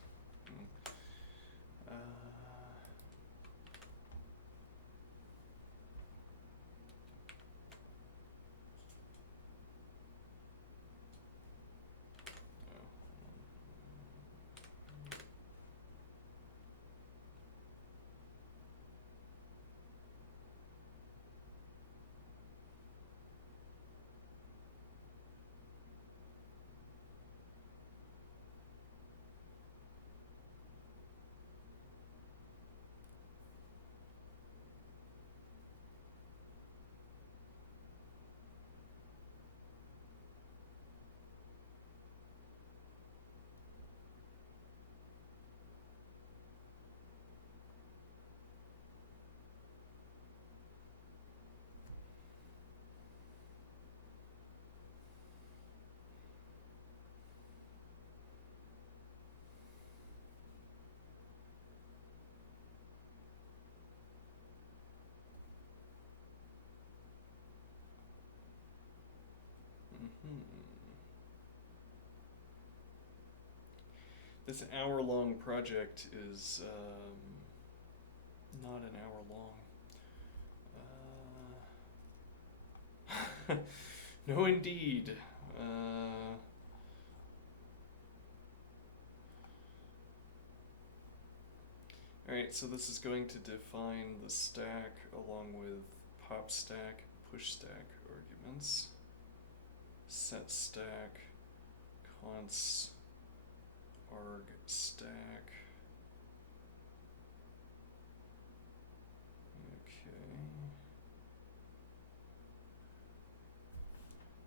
This hour-long project is not an hour long. No, indeed. Alright, so this is going to define the stack along with pop stack, push stack arguments. Set stack, const arg stack. Okay.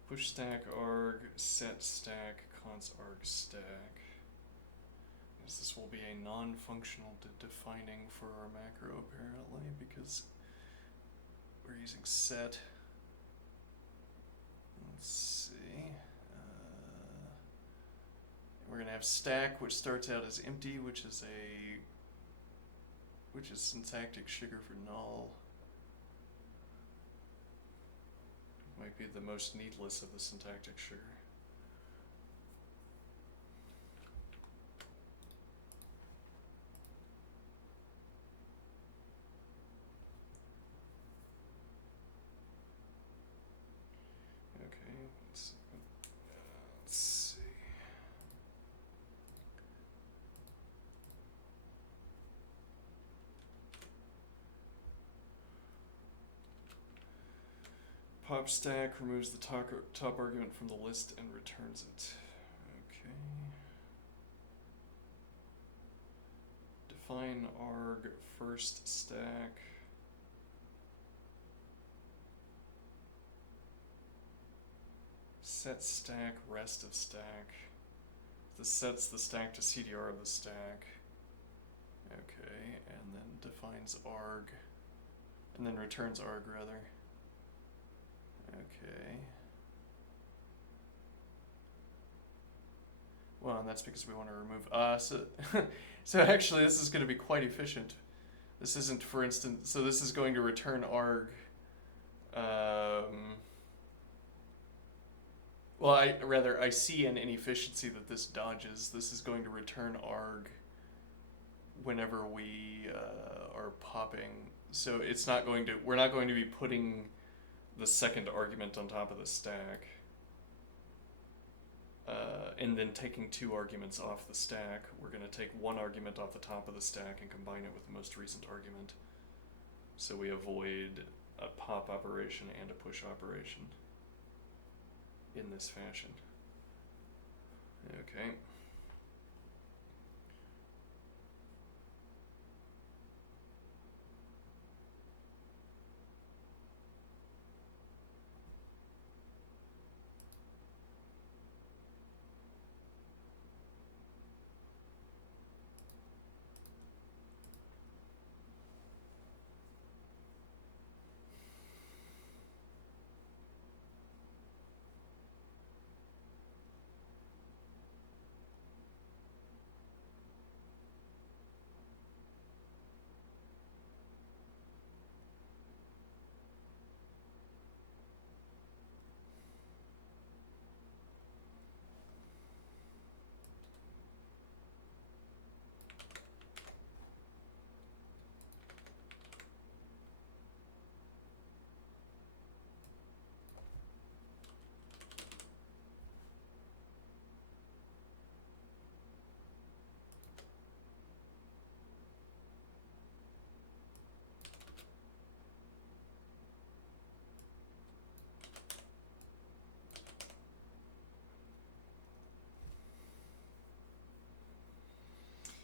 Push stack arg, set stack, const arg stack. This will be a non-functional defining for our macro apparently because we're using set. Let's see. We're gonna have stack, which starts out as empty, which is syntactic sugar for null. Might be the most needless of the syntactic sugar. Let's see. Pop stack removes the top argument from the list and returns it. Okay. Define arg first stack. Set stack, rest of stack. This sets the stack to CDR of the stack. Okay, and then defines arg, and then returns arg rather. Okay. Well, and that's because we want to remove so actually this is going to be quite efficient. This isn't, for instance, so this is going to return arg. Well, I see an inefficiency that this dodges. This is going to return arg whenever we are popping. So it's not going to, we're not going to be putting the second argument on top of the stack. And then taking two arguments off the stack. We're going to take one argument off the top of the stack and combine it with the most recent argument. So we avoid a pop operation and a push operation in this fashion. Okay.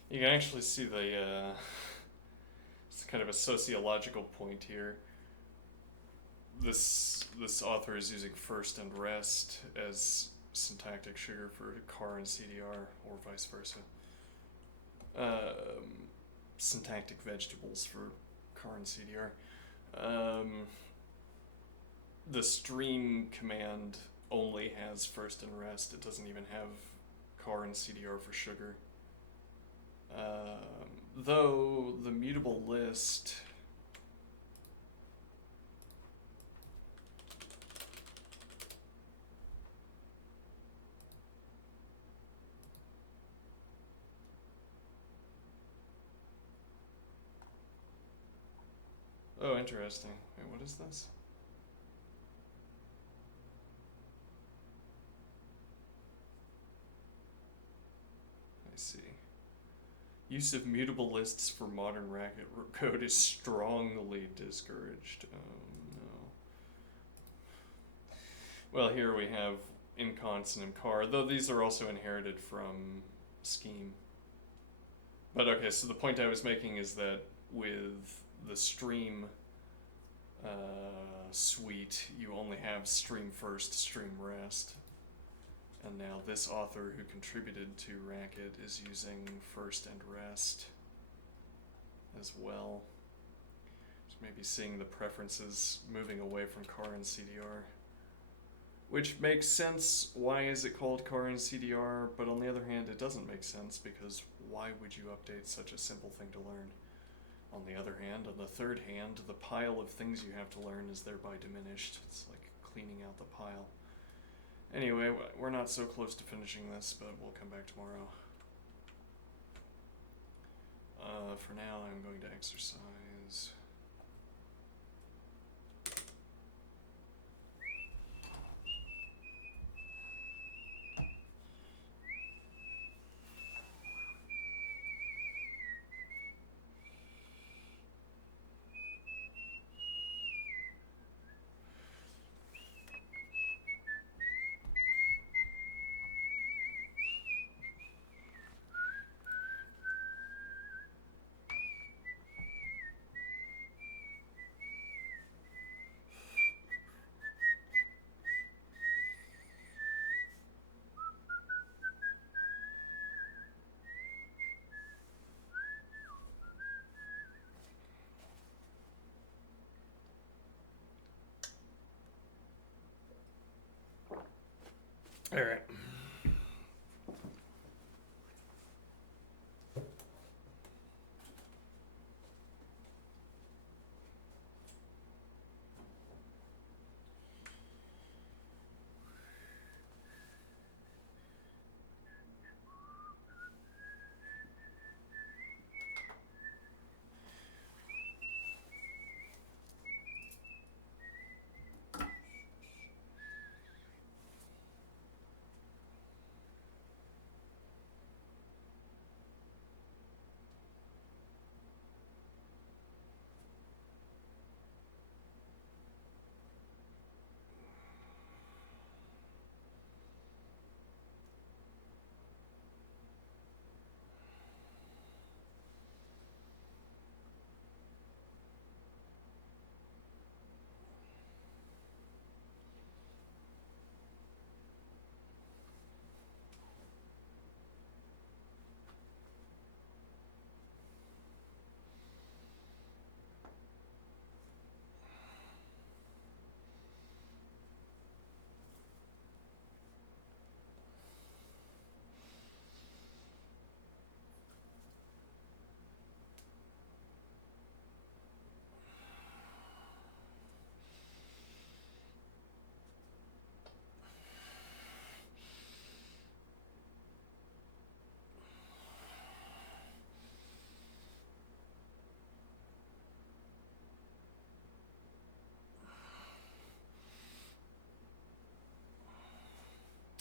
You can actually see the, it's kind of a sociological point here. This author is using first and rest as syntactic sugar for car and CDR, or vice versa. Syntactic vegetables for car and CDR. The stream command only has first and rest. It doesn't even have car and CDR for sugar. Though the mutable list Oh, interesting. Wait, what is this? I see. Use of mutable lists for modern Racket code is strongly discouraged. Oh no. Well, here we have inconst and car, though these are also inherited from scheme. But okay, so the point I was making is that with the stream suite, you only have stream first, stream rest. And now this author who contributed to Racket is using first and rest as well. Just maybe seeing the preferences moving away from car and CDR. Which makes sense. Why is it called car and CDR? But on the other hand, it doesn't make sense because why would you update such a simple thing to learn? On the other hand, on the third hand, the pile of things you have to learn is thereby diminished. It's like cleaning out the pile. Anyway, we're not so close to finishing this, but we'll come back tomorrow. For now, I'm going to exercise. All right.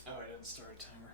Oh, I didn't start a timer.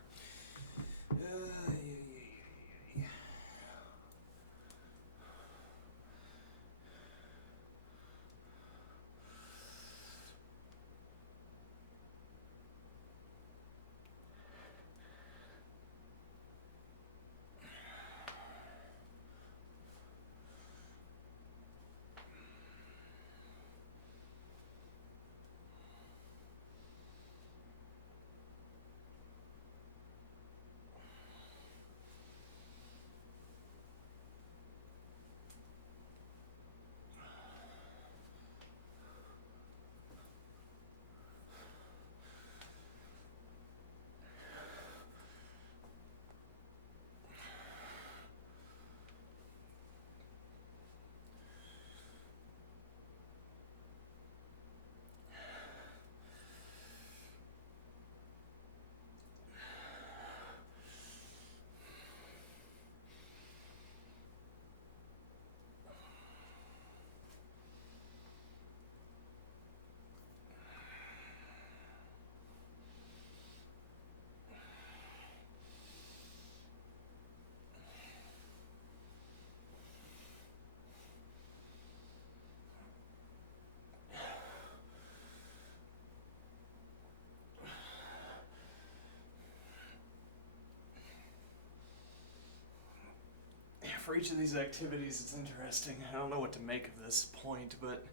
for each of these activities, it's interesting. I don't know what to make of this point, but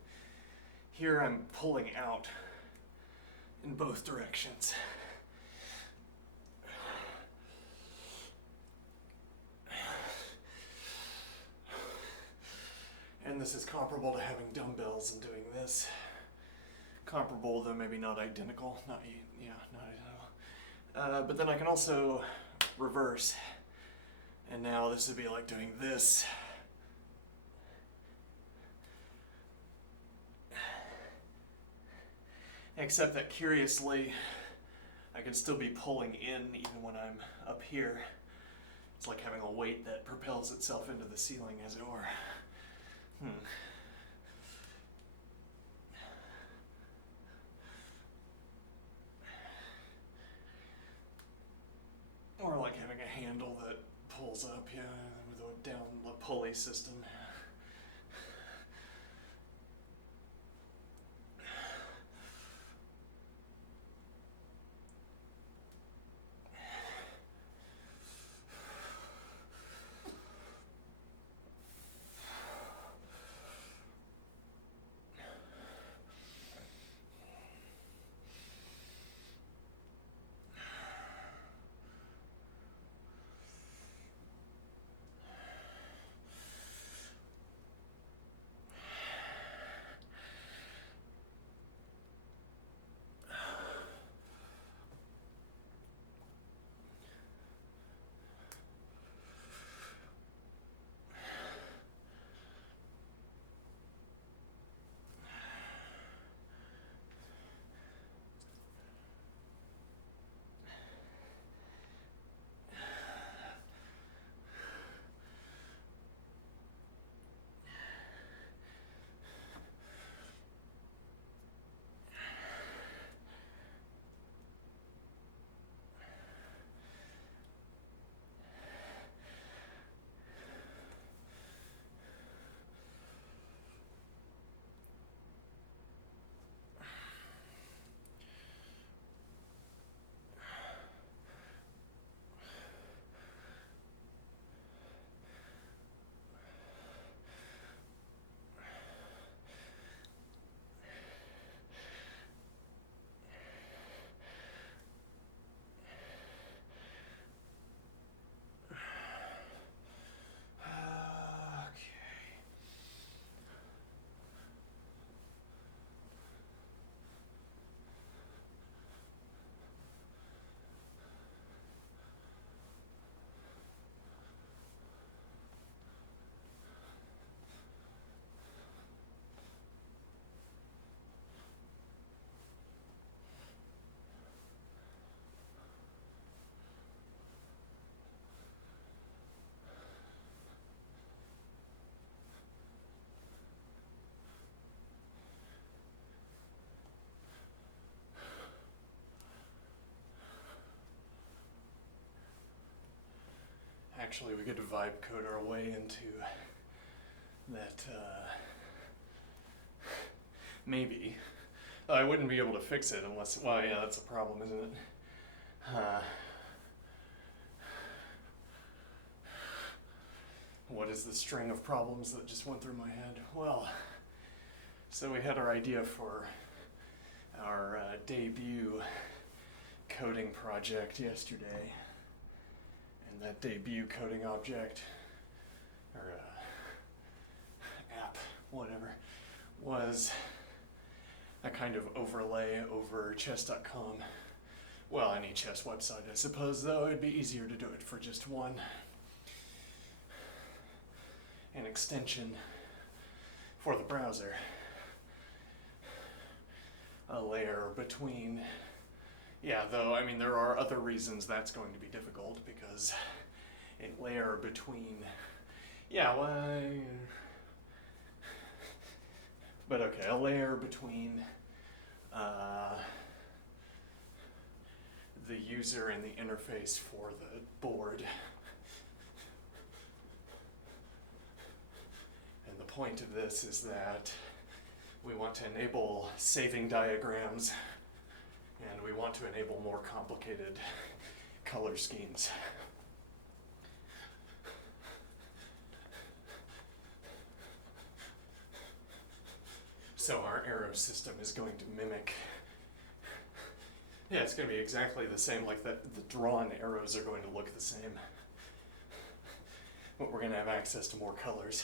here I'm pulling out in both directions. And this is comparable to having dumbbells and doing this. Comparable, though maybe not identical. Not identical. But then I can also reverse. And now this would be like doing this. Except that curiously, I can still be pulling in even when I'm up here. It's like having a weight that propels itself into the ceiling, as it were. Or like having a handle that pulls up, yeah, with a down pulley system. Actually, we could vibe code our way into that, maybe. I wouldn't be able to fix it unless, well, yeah, that's a problem, isn't it? What is the string of problems that just went through my head? Well, so we had our idea for our debut coding project yesterday. And that debut coding object, or app, whatever, was a kind of overlay over chess.com. Well, any chess website, I suppose, though it'd be easier to do it for just one. An extension for the browser. A layer between. Yeah, though, I mean, there are other reasons that's going to be difficult, because a layer between, yeah, well, but okay, a layer between the user and the interface for the board. And the point of this is that we want to enable saving diagrams, and we want to enable more complicated color schemes. So our arrow system is going to mimic. Yeah, it's going to be exactly the same, like the drawn arrows are going to look the same. But we're going to have access to more colors.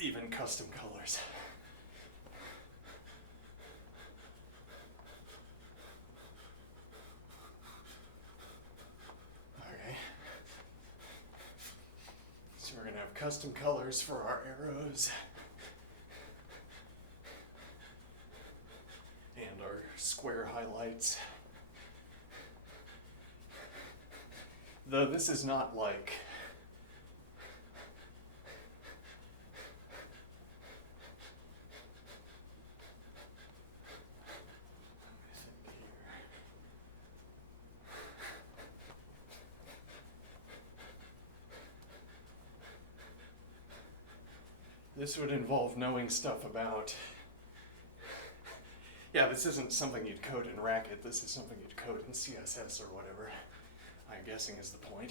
Even custom colors. Okay. So we're going to have custom colors for our arrows. And our square highlights. Though this is not like this would involve knowing stuff about. Yeah, this isn't something you'd code in Racket, this is something you'd code in CSS or whatever, I'm guessing is the point.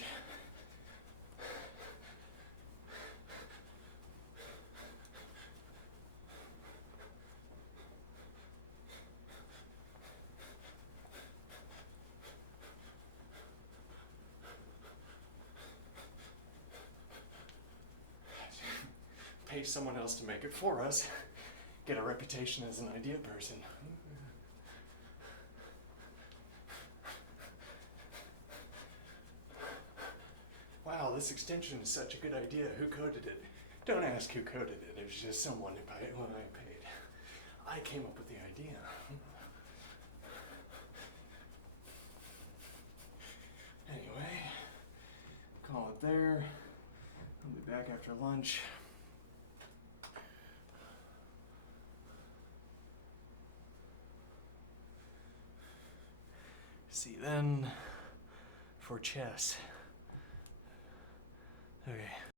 Pay someone else to make it for us. Get a reputation as an idea person. Wow, this extension is such a good idea. Who coded it? Don't ask who coded it. It was just someone who I paid. I came up with the idea. Anyway, call it there. I'll be back after lunch. See you then for chess. Okay.